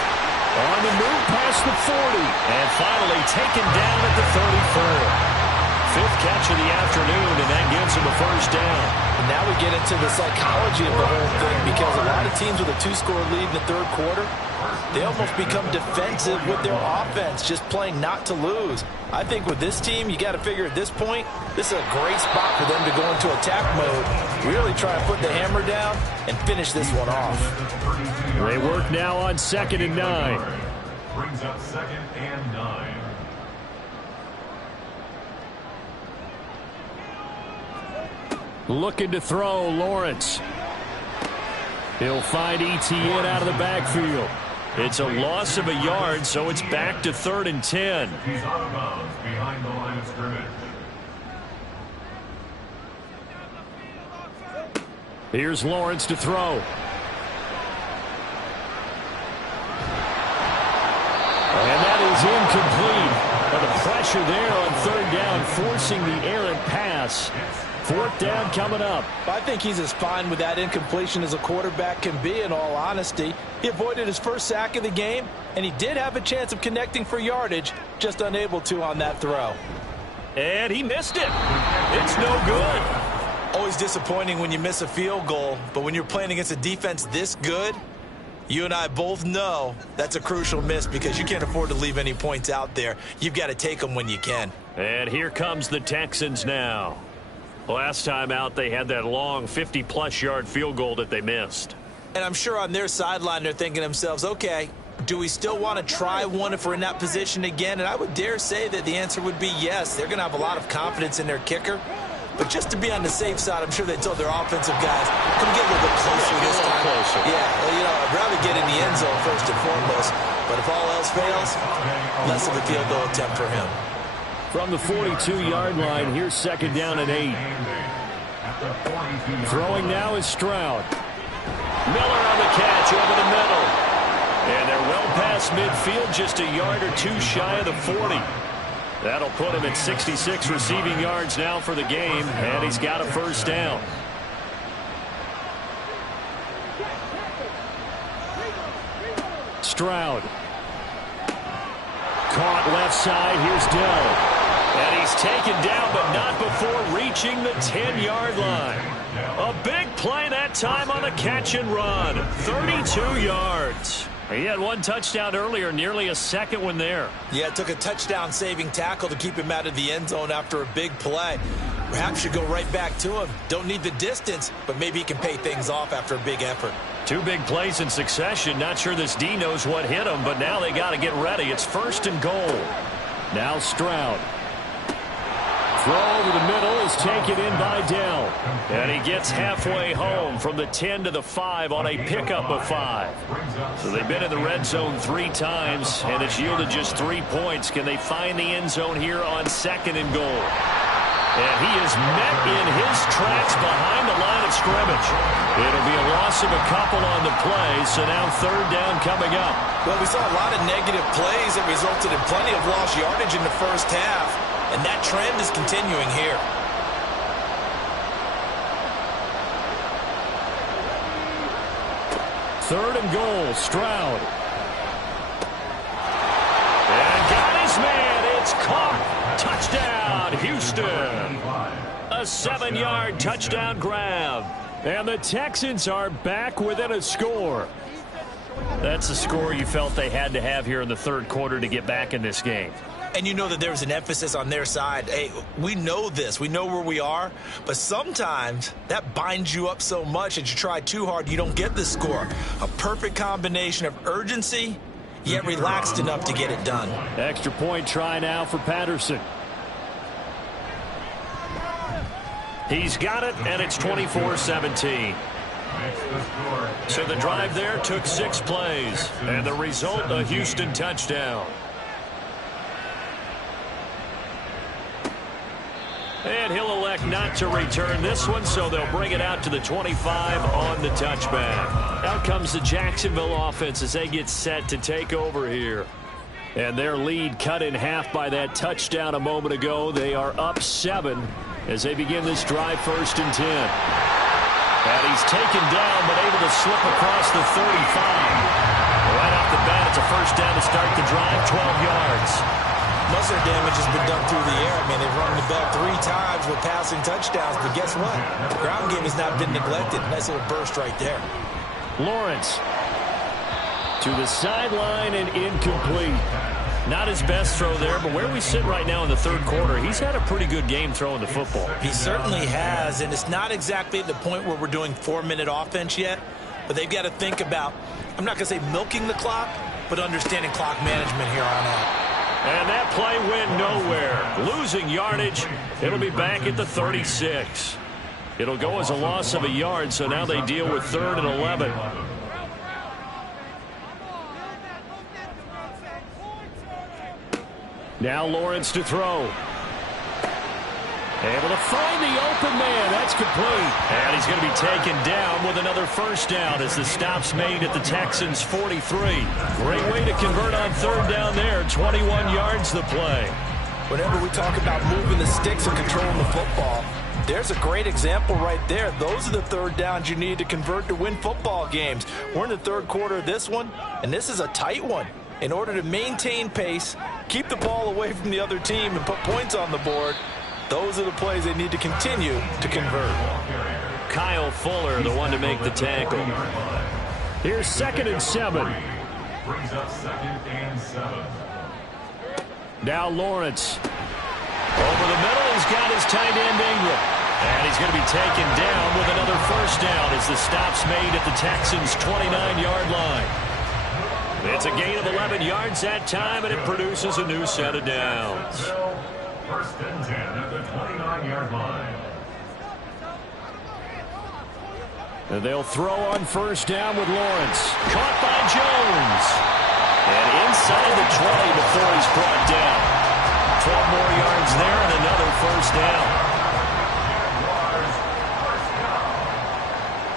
On the move past the 40. And finally taken down at the 34. 5th catch of the afternoon, and that gives him a first down. And now we get into the psychology of the whole thing, because a lot of teams with a 2-score lead in the 3rd quarter, they almost become defensive with their offense, just playing not to lose. I think with this team, you got to figure at this point, this is a great spot for them to go into attack mode, really try to put the hammer down and finish this one off. They work now on 2nd and 9. Brings up 2nd and 9. Looking to throw, Lawrence. He'll find Etienne out of the backfield. It's a loss of a yard, so it's back to 3rd and 10. He's out of bounds behind the line of scrimmage. Here's Lawrence to throw. And that is incomplete. But the pressure there on 3rd down, forcing the errant pass. 4th down coming up. I think he's as fine with that incompletion as a quarterback can be, in all honesty. He avoided his first sack of the game, and he did have a chance of connecting for yardage, just unable to on that throw. And he missed it. It's no good. Always disappointing when you miss a field goal, but when you're playing against a defense this good, you and I both know that's a crucial miss, because you can't afford to leave any points out there. You've got to take them when you can. And here comes the Texans now. Last time out, they had that long 50-plus yard field goal that they missed. And I'm sure on their sideline they're thinking to themselves, okay, do we still want to try one if we're in that position again? And I would dare say that the answer would be yes. They're going to have a lot of confidence in their kicker. But just to be on the safe side, I'm sure they told their offensive guys, come get a little bit closer this time. Closer. Yeah, well, you know, I'd rather get in the end zone first and foremost. But if all else fails, less of a field goal attempt for him. From the 42-yard line, here's 2nd down and 8. Throwing now is Stroud. Miller on the catch over the middle. And they're well past midfield, just a yard or 2 shy of the 40. That'll put him at 66 receiving yards now for the game, and he's got a first down. Stroud. Caught left side, here's Dell. And he's taken down, but not before reaching the 10-yard line. A big play that time on the catch and run. 32 yards. He had 1 touchdown earlier, nearly a 2nd one there. Yeah, it took a touchdown-saving tackle to keep him out of the end zone after a big play. Perhaps you go right back to him. Don't need the distance, but maybe he can pay things off after a big effort. 2 big plays in succession. Not sure this D knows what hit him, but now they got to get ready. It's 1st and goal. Now Stroud. Throw over the middle is taken in by Dell. And he gets halfway home from the 10 to the 5 on a pickup of 5. So they've been in the red zone 3 times, and it's yielded just 3 points. Can they find the end zone here on 2nd and goal? And he is met in his tracks behind the line of scrimmage. It'll be a loss of a couple on the play, so now 3rd down coming up. Well, we saw a lot of negative plays that resulted in plenty of lost yardage in the first half. And that trend is continuing here. Third and goal, Stroud. And got his man. It's caught. Touchdown, Houston. A 7-yard touchdown grab. And the Texans are back within a score. That's a score you felt they had to have here in the third quarter to get back in this game. And you know that there was an emphasis on their side. Hey, we know this. We know where we are. But sometimes that binds you up so much that you try too hard, you don't get the score. A perfect combination of urgency, yet relaxed enough to get it done. Extra point try now for Patterson. He's got it, and it's 24-17. So the drive there took 6 plays. And the result, a Houston touchdown. And he'll elect not to return this one, so they'll bring it out to the 25 on the touchback. Out comes the Jacksonville offense as they get set to take over here. And their lead cut in half by that touchdown a moment ago. They are up 7 as they begin this drive, 1st and 10. And he's taken down but able to slip across the 35. Right off the bat, it's a 1st down to start the drive, 12 yards. Most of their damage has been done through the air. I mean, they've run the ball 3 times with passing touchdowns, but guess what? The ground game has not been neglected. Nice little burst right there. Lawrence to the sideline and incomplete. Not his best throw there, but where we sit right now in the third quarter, he's had a pretty good game throwing the football. He certainly has, and it's not exactly at the point where we're doing 4-minute offense yet, but they've got to think about, I'm not going to say milking the clock, but understanding clock management here on out. And that play went nowhere. Losing yardage. It'll be back at the 36. It'll go as a loss of a yard, so now they deal with 3rd and 11. Now Lawrence to throw. Able to find the open man. That's complete. And he's going to be taken down with another 1st down as the stop's made at the Texans' 43. Great way to convert on 3rd down there. 21 yards the play. Whenever we talk about moving the sticks and controlling the football, there's a great example right there. Those are the 3rd downs you need to convert to win football games. We're in the third quarter of this one, and this is a tight one. In order to maintain pace, keep the ball away from the other team, and put points on the board, those are the plays they need to continue to convert. Kyle Fuller, the one to make the tackle. Here's 2nd and 7. Brings up 2nd and 7. Now Lawrence. Over the middle, he's got his tight end Ingram. And he's going to be taken down with another 1st down as the stop's made at the Texans' 29-yard line. It's a gain of 11 yards that time, and it produces a new set of downs. 1st and 10 at the 29-yard line. And they'll throw on 1st down with Lawrence. Caught by Jones. And inside the 20 before he's brought down. 12 more yards there and another 1st down. Jaguars, 1st down.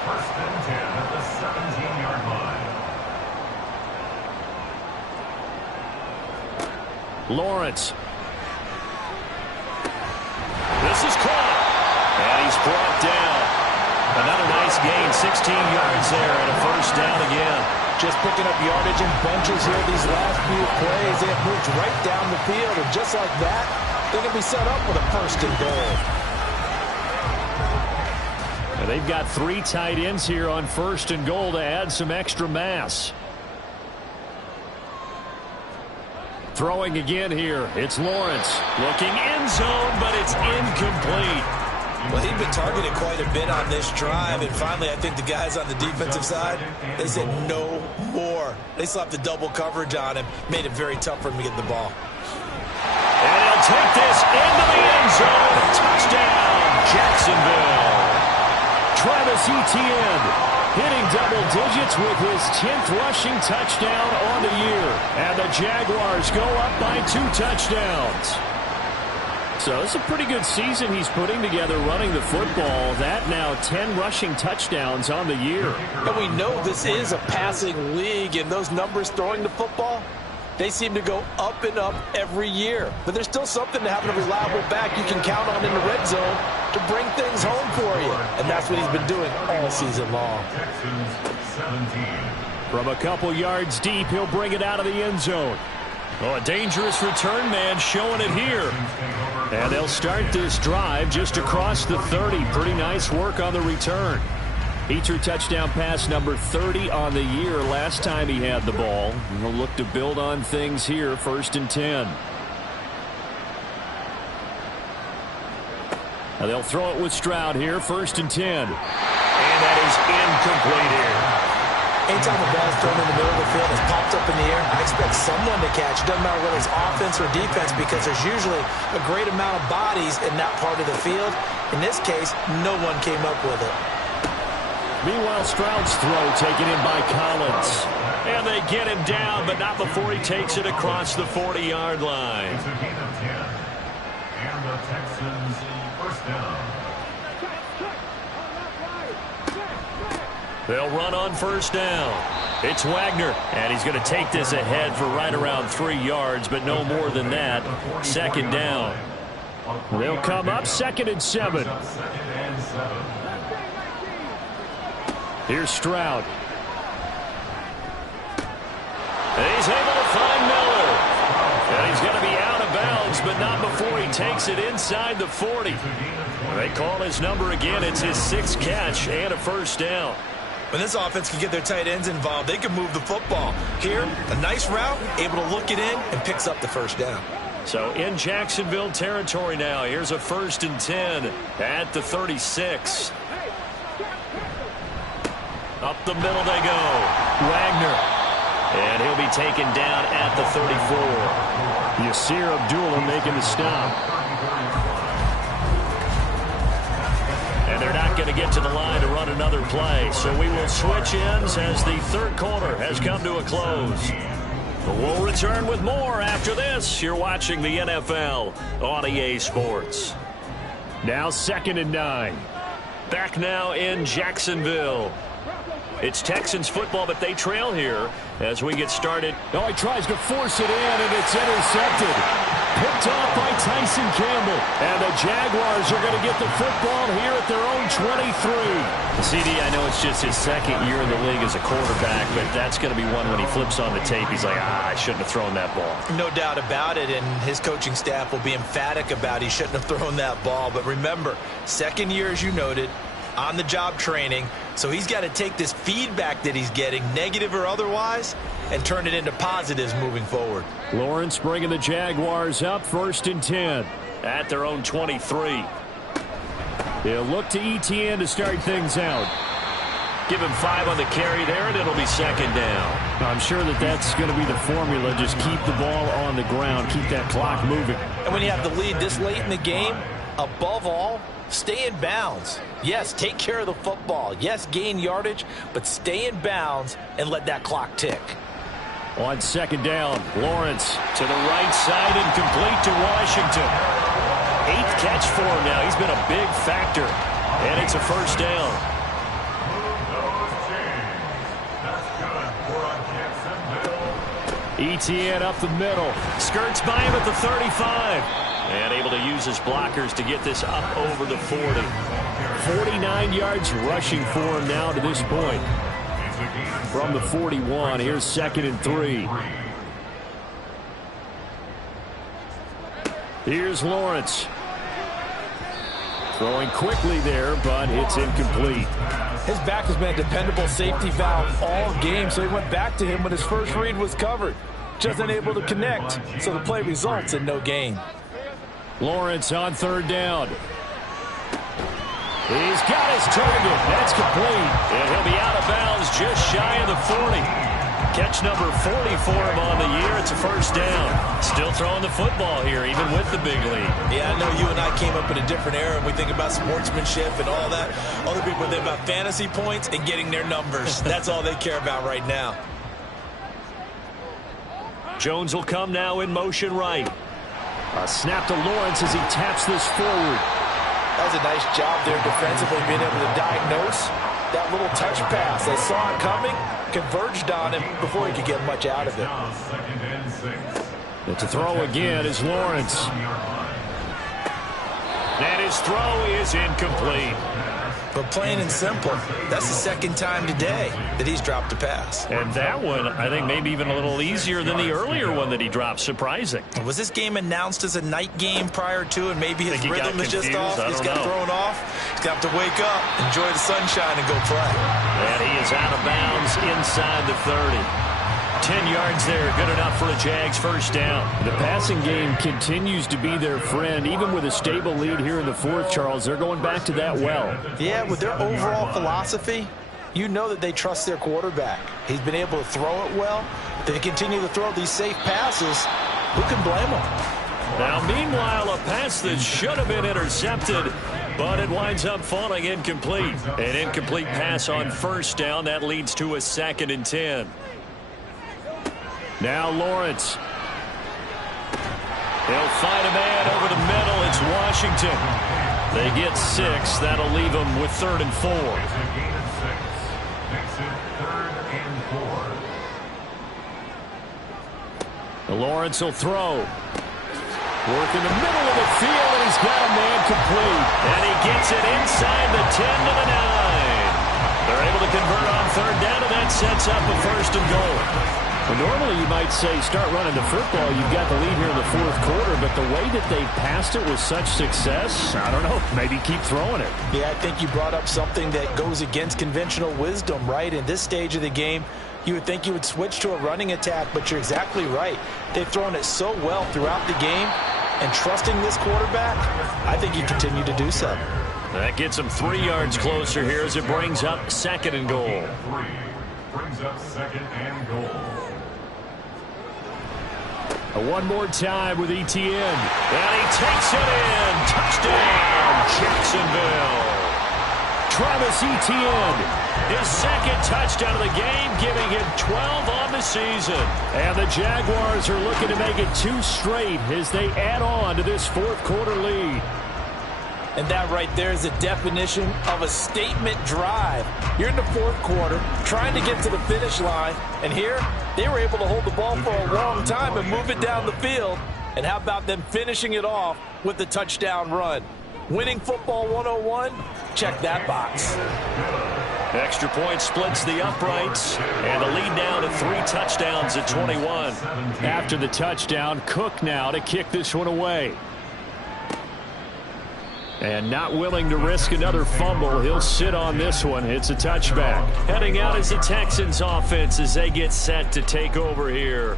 1st and 10 at the 17-yard line. Lawrence. This is caught. And he's brought down. Another nice gain, 16 yards there, and a 1st down again. Just picking up yardage in bunches here these last few plays. They have moved right down the field, and just like that, they're going to be set up with a 1st and goal. And they've got 3 tight ends here on 1st and goal to add some extra mass. Throwing again here. It's Lawrence. Looking end zone, but it's incomplete. Well, he'd been targeted quite a bit on this drive, and finally I think the guys on the defensive side, they said no more. They slapped the double coverage on him, made it very tough for him to get the ball. And he'll take this into the end zone. Touchdown, Jacksonville. Travis Etienne hitting double digits with his 10th rushing touchdown on the year. And the Jaguars go up by 2 touchdowns. So it's a pretty good season he's putting together running the football. That now 10 rushing touchdowns on the year. And we know this is a passing league, and those numbers throwing the football, They seem to go up and up every year. But there's still something to having a reliable back you can count on in the red zone to bring things home for you. And that's what he's been doing all season long. From a couple yards deep, he'll bring it out of the end zone. Oh, a dangerous return man showing it here. And they'll start this drive just across the 30. Pretty nice work on the return. He threw touchdown pass number 30 on the year last time he had the ball. He'll look to build on things here, 1st and 10. Now they'll throw it with Stroud here, 1st and 10. And that is incomplete here. Anytime a ball's thrown in the middle of the field, it's popped up in the air, I expect someone to catch. It doesn't matter whether it's offense or defense because there's usually a great amount of bodies in that part of the field. In this case, no one came up with it. Meanwhile, Stroud's throw taken in by Collins. And they get him down, but not before he takes it across the 40-yard line. It's a gain of 10. And the Texans first down. They'll run on 1st down. It's Wagner, and he's going to take this ahead for right around 3 yards, but no more than that. 2nd down. They'll come up 2nd and 7. Here's Stroud. And he's able to find Miller. And he's going to be out of bounds, but not before he takes it inside the 40. They call his number again. It's his 6th catch and a 1st down. When this offense can get their tight ends involved, they can move the football. Here, a nice route, able to look it in, and picks up the 1st down. So in Jacksonville territory now. Here's a 1st and 10 at the 36. Up the middle they go. Wagner. And he'll be taken down at the 34. Yasir Abdullah making the stop. And they're not going to get to the line to run another play. So we will switch ends as the 3rd quarter has come to a close. But we'll return with more after this. You're watching the NFL on EA Sports. Now 2nd and 9. Back now in Jacksonville. It's Texans football, but they trail here as we get started. Oh, he tries to force it in, and it's intercepted. Picked off by Tyson Campbell. And the Jaguars are going to get the football here at their own 23. CD, I know it's just his 2nd year in the league as a quarterback, but that's going to be one when he flips on the tape. He's like, I shouldn't have thrown that ball. No doubt about it, and his coaching staff will be emphatic about he shouldn't have thrown that ball. But remember, 2nd year, as you noted, on-the-job training, so he's got to take this feedback that he's getting, negative or otherwise, and turn it into positives moving forward. Lawrence bringing the Jaguars up 1st and 10 at their own 23. He'll look to ETN to start things out. Give him 5 on the carry there, and it'll be 2nd down. I'm sure that's going to be the formula. Just keep the ball on the ground, keep that clock moving. And when you have the lead this late in the game, above all, stay in bounds. Yes, take care of the football. Yes, gain yardage, but stay in bounds and let that clock tick. On 2nd down, Lawrence to the right side and complete to Washington. 8th catch for him now. He's been a big factor. And it's a 1st down. ETN up the middle. Skirts by him at the 35. And able to use his blockers to get this up over the 40. 49 yards rushing for him now to this point. From the 41, here's 2nd and 3. Here's Lawrence. Throwing quickly there, but it's incomplete. His back has been a dependable safety valve all game, so he went back to him when his first read was covered. Just unable to connect, so the play results in no gain. Lawrence on 3rd down. He's got his target. That's complete. And he'll be out of bounds just shy of the 40. Catch number 40 for him on the year. It's a 1st down. Still throwing the football here, even with the big lead. Yeah, I know you and I came up in a different era, and we think about sportsmanship and all that. Other people think about fantasy points and getting their numbers. That's all they care about right now. Jones will come now in motion right. A snap to Lawrence as he taps this forward. That was a nice job there defensively, being able to diagnose that little touch pass. They saw it coming, converged on him before he could get much out of it. It's a throw again is Lawrence. And his throw is incomplete. But plain and simple, that's the second time today that he's dropped a pass. And that one, I think, maybe even a little easier than the earlier one that he dropped. Surprising. Was this game announced as a night game prior to, and maybe his rhythm is just off? He's got thrown off. He's got to wake up, enjoy the sunshine, and go play. And he is out of bounds inside the 30. 10 yards there, good enough for a Jags first down. The passing game continues to be their friend, even with a stable lead here in the fourth, Charles. They're going back to that well. Yeah, with their overall philosophy, you know that they trust their quarterback. He's been able to throw it well. If they continue to throw these safe passes, who can blame them? Now, meanwhile, a pass that should have been intercepted, but it winds up falling incomplete. An incomplete pass on first down. That leads to a 2nd and 10. Now Lawrence. He'll find a man over the middle. It's Washington. They get 6. That'll leave them with 3rd and 4. Lawrence will throw. Work in the middle of the field, and he's got a man complete. And he gets it inside the 10 to the 9. They're able to convert on 3rd down, and that sets up a 1st and goal. Well, normally you might say start running the football. You've got the lead here in the fourth quarter, but the way that they passed it with such success, I don't know, maybe keep throwing it. Yeah, I think you brought up something that goes against conventional wisdom, right? In this stage of the game, you would think you would switch to a running attack, but you're exactly right. They've thrown it so well throughout the game, and trusting this quarterback, I think you continue to do so. That gets them 3 yards closer here as it brings up 2nd and goal. Brings up 2nd and goal. One more time with Etienne. And he takes it in. Touchdown, Jacksonville. Travis Etienne, his 2nd touchdown of the game, giving him 12 on the season. And the Jaguars are looking to make it 2 straight as they add on to this fourth quarter lead. And that right there is the definition of a statement drive. You're in the fourth quarter, trying to get to the finish line, and here they were able to hold the ball for a long time and move it down the field. And how about them finishing it off with the touchdown run? Winning football 101? Check that box. Extra point splits the uprights, and the lead down to 3 touchdowns at 21. After the touchdown, Cook now to kick this one away. And not willing to risk another fumble, he'll sit on this one. It's a touchback. Heading out is the Texans offense as they get set to take over here.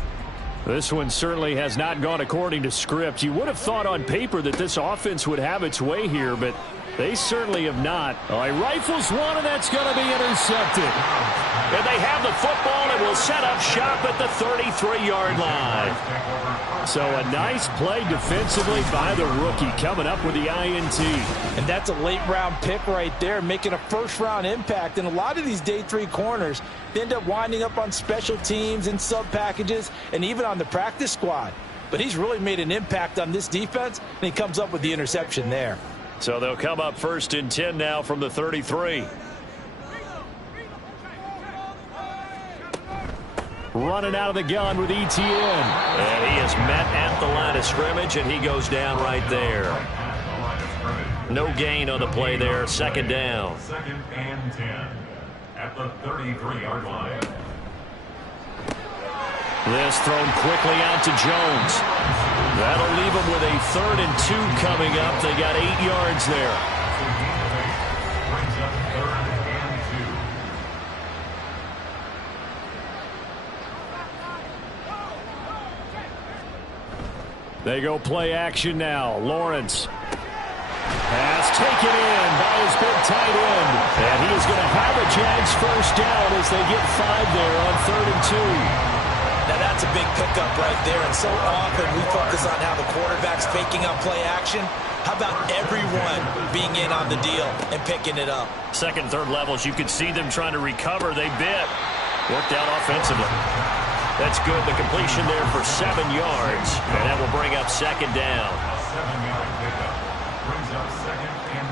This one certainly has not gone according to script. You would have thought on paper that this offense would have its way here, but they certainly have not. Oh, he rifles one, and that's going to be intercepted. And they have the football and will set up shop at the 33-yard line. So a nice play defensively by the rookie, coming up with the INT. And that's a late-round pick right there, making a first-round impact. And a lot of these day 3 corners, they end up winding up on special teams and sub-packages and even on the practice squad. But he's really made an impact on this defense, and he comes up with the interception there. So they'll come up 1st and 10 now from the 33. Running out of the gun with Etienne. And he is met at the line of scrimmage, and he goes down right there. No gain on the play there. 2nd down. 2nd and 10 at the 33-yard line. This thrown quickly out to Jones. That'll leave them with a 3rd and 2 coming up. They got 8 yards there. Brings up 3rd and 2. They go play action now. Lawrence. Pass taken in by his big tight end. And he is going to have a Jags first down as they get 5 there on 3rd and 2. Now that's a big pickup right there, and so often we focus on how the quarterback's faking up play action. How about everyone being in on the deal and picking it up? 2nd, 3rd levels, you could see them trying to recover. They bit. Worked out offensively. That's good. The completion there for 7 yards, and that will bring up 2nd down. 7-yard pickup brings up 2nd and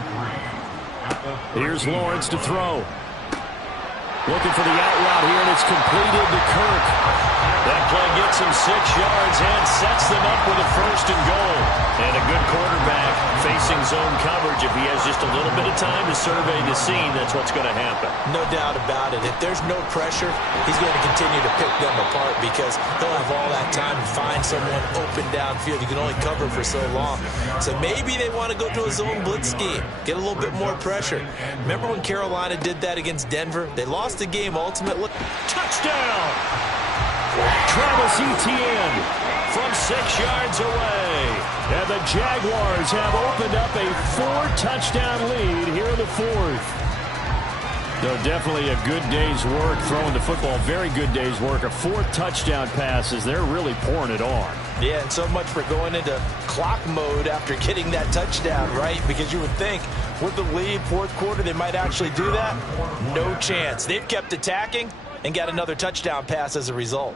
3. Here's Lawrence to throw. Looking for the out route here, and it's completed to Kirk. That play gets him 6 yards and sets them up with a 1st and goal. And a good quarterback facing zone coverage. If he has just a little bit of time to survey the scene, that's what's going to happen. No doubt about it. If there's no pressure, he's going to continue to pick them apart because he'll have all that time to find someone open downfield. You can only cover for so long. So maybe they want to go to a zone blitz scheme, get a little bit more pressure. Remember when Carolina did that against Denver? They lost the game ultimately. Touchdown! Travis Etienne from 6 yards away. And the Jaguars have opened up a 4-touchdown lead here in the 4th. No, definitely a good day's work throwing the football. Very good day's work. A 4th touchdown passes. They're really pouring it on. Yeah, and so much for going into clock mode after getting that touchdown, right? Because you would think with the lead, 4th quarter, they might actually do that. No chance. They've kept attacking and got another touchdown pass as a result.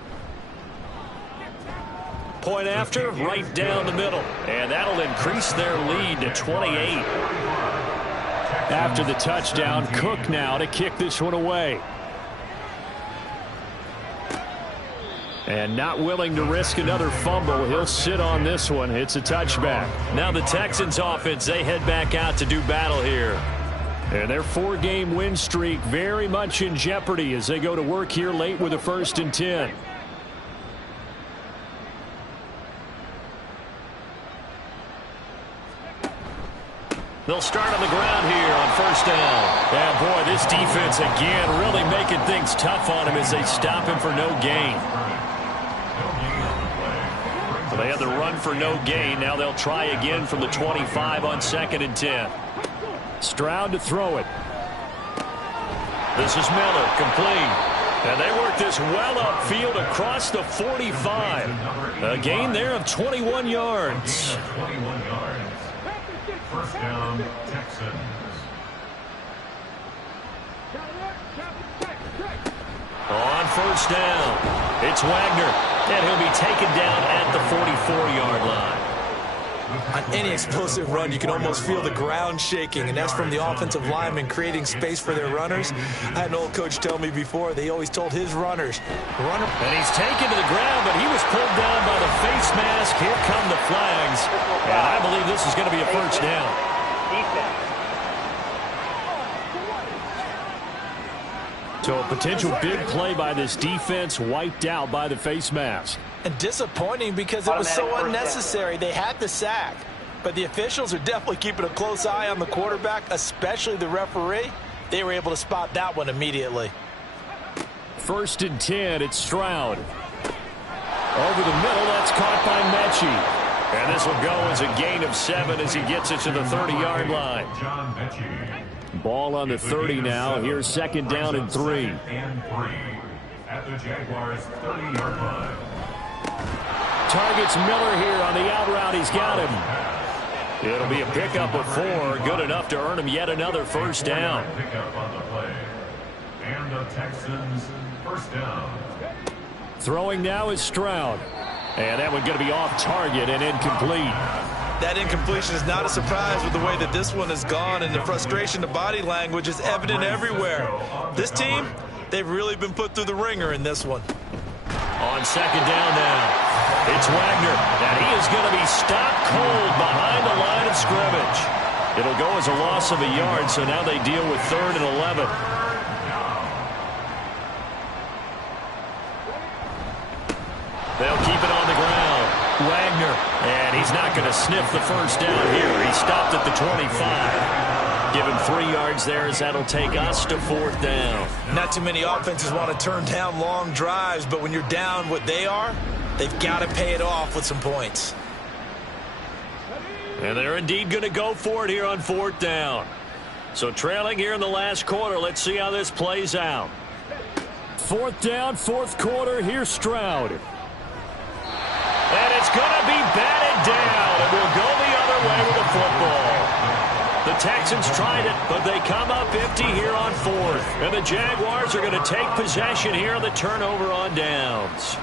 Point after, right down the middle. And that'll increase their lead to 28. After the touchdown, Cook now to kick this one away. And not willing to risk another fumble. He'll sit on this one. It's a touchback. Now the Texans offense, they head back out to do battle here. And their 4-game win streak very much in jeopardy as they go to work here late with a 1st and 10. They'll start on the ground here on 1st down. And boy, this defense again really making things tough on him as they stop him for no gain. So they had the run for no gain. Now they'll try again from the 25 on 2nd and 10. Stroud to throw it. This is Miller, complete. And they work this well upfield across the 45. A gain there of 21 yards. 21 yards. 1st down, Texans. On 1st down, it's Wagner. And he'll be taken down at the 44-yard line. On any explosive run, you can almost feel the ground shaking, and that's from the offensive linemen creating space for their runners. I had an old coach tell me before, they always told his runners, And he's taken to the ground, but he was pulled down by the face mask. Here come the flags, and I believe this is going to be a 1st down. So a potential big play by this defense wiped out by the face mask. And disappointing because it was so unnecessary. They had the sack, but the officials are definitely keeping a close eye on the quarterback, especially the referee. They were able to spot that one immediately. 1st and 10, it's Stroud. Over the middle, that's caught by Mechie. And this will go as a gain of 7 as he gets it to the 30-yard line. Ball on the 30 now. Here's 2nd down and 3. At the Jaguars' 30-yard line. Targets Miller here on the out route. He's got him. It'll be a pickup of 4. Good enough to earn him yet another 1st down. Pickup on the play. And the Texans' 1st down. Throwing now is Stroud. And that one going to be off target and incomplete. That incompletion is not a surprise with the way that this one has gone, and the frustration, the body language is evident everywhere. This team, they've really been put through the ringer in this one. On 2nd down now, it's Wagner, and he is going to be stopped cold behind the line of scrimmage. It'll go as a loss of a yard, so now they deal with 3rd and 11. They'll keep it on the ground. Wagner, and he's not going to sniff the 1st down here. He stopped at the 25. Give him 3 yards there as that'll take us to 4th down. Not too many offenses want to turn down long drives, but when you're down what they are, they've got to pay it off with some points. And they're indeed going to go for it here on 4th down. So trailing here in the last quarter, let's see how this plays out. 4th down, 4th quarter, here's Stroud. And it's going to be batted down, and we'll go the other way with the football. The Texans tried it, but they come up empty here on 4th. And the Jaguars are going to take possession here on the turnover on downs.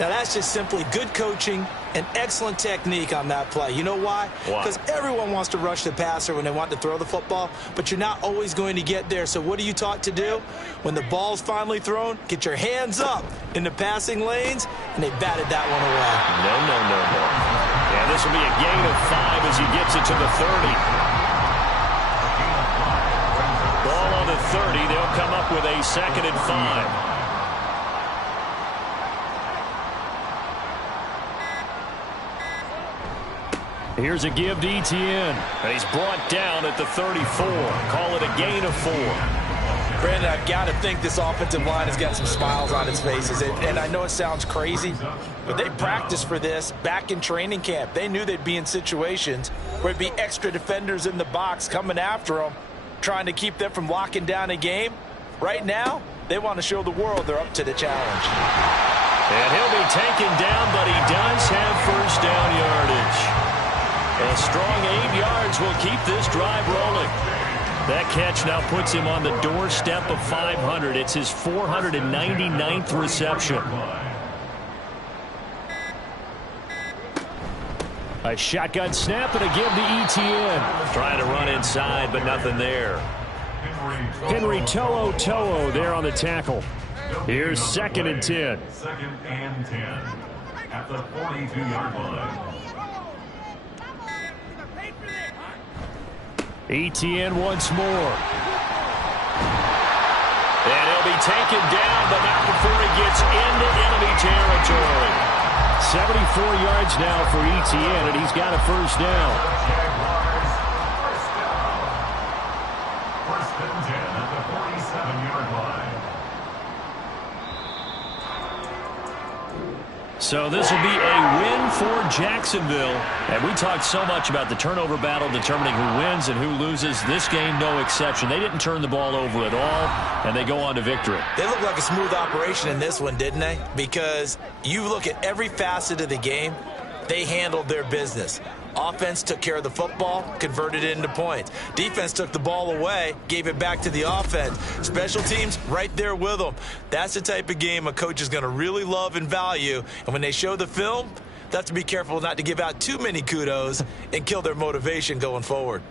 Now, that's just simply good coaching and excellent technique on that play. You know why? Because everyone wants to rush the passer when they want to throw the football, but you're not always going to get there. So what are you taught to do? When the ball's finally thrown, get your hands up in the passing lanes, and they batted that one away. No. And this will be a gain of 5 as he gets it to the 30. Ball on the 30. They'll come up with a 2nd and 5. Here's a give to Etienne. And he's brought down at the 34. Call it a gain of 4. Brandon, I've got to think this offensive line has got some smiles on its faces. And I know it sounds crazy, but they practiced for this back in training camp. They knew they'd be in situations where there'd be extra defenders in the box coming after them, trying to keep them from locking down a game. Right now, they want to show the world they're up to the challenge. And he'll be taken down, but he does have first down yardage. A strong 8 yards will keep this drive rolling. That catch now puts him on the doorstep of 500. It's his 499th reception. A shotgun snap and a give to Etienne. Trying to run inside, but nothing there. Henry To'o there on the tackle. Here's 2nd and 10. 2nd and 10 at the 42-yard line. Etienne once more. And he'll be taken down, but not before he gets into enemy territory. 74 yards now for Etienne, and he's got a first down. First and 10 at the 47-yard line. So this will be a win for Jacksonville. And we talked so much about the turnover battle determining who wins and who loses. This game, no exception. They didn't turn the ball over at all, and they go on to victory. They look like a smooth operation in this one, didn't they? Because you look at every facet of the game, they handled their business. Offense took care of the football, converted it into points. Defense took the ball away, gave it back to the offense. Special teams right there with them. That's the type of game a coach is going to really love and value. And when they show the film, they have to be careful not to give out too many kudos and kill their motivation going forward.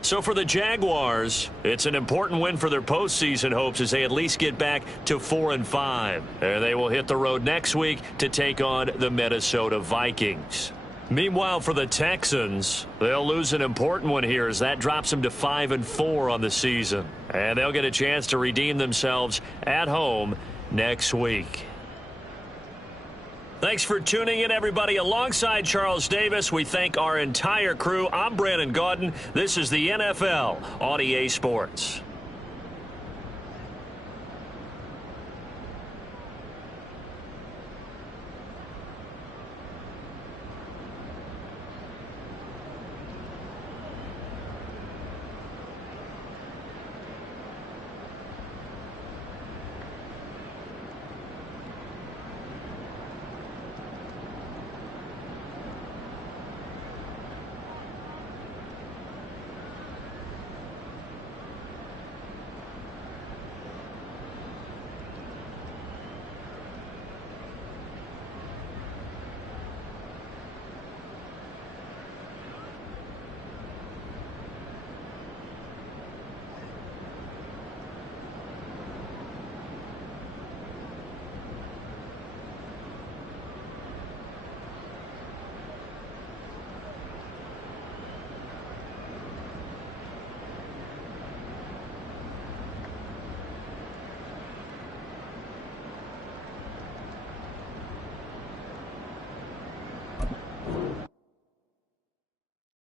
So for the Jaguars, it's an important win for their postseason hopes as they at least get back to 4-5. And they will hit the road next week to take on the Minnesota Vikings. Meanwhile, for the Texans, they'll lose an important one here as that drops them to 5-4 on the season. And they'll get a chance to redeem themselves at home next week. Thanks for tuning in, everybody. Alongside Charles Davis, we thank our entire crew. I'm Brandon Gaudin. This is the NFL on EA Sports.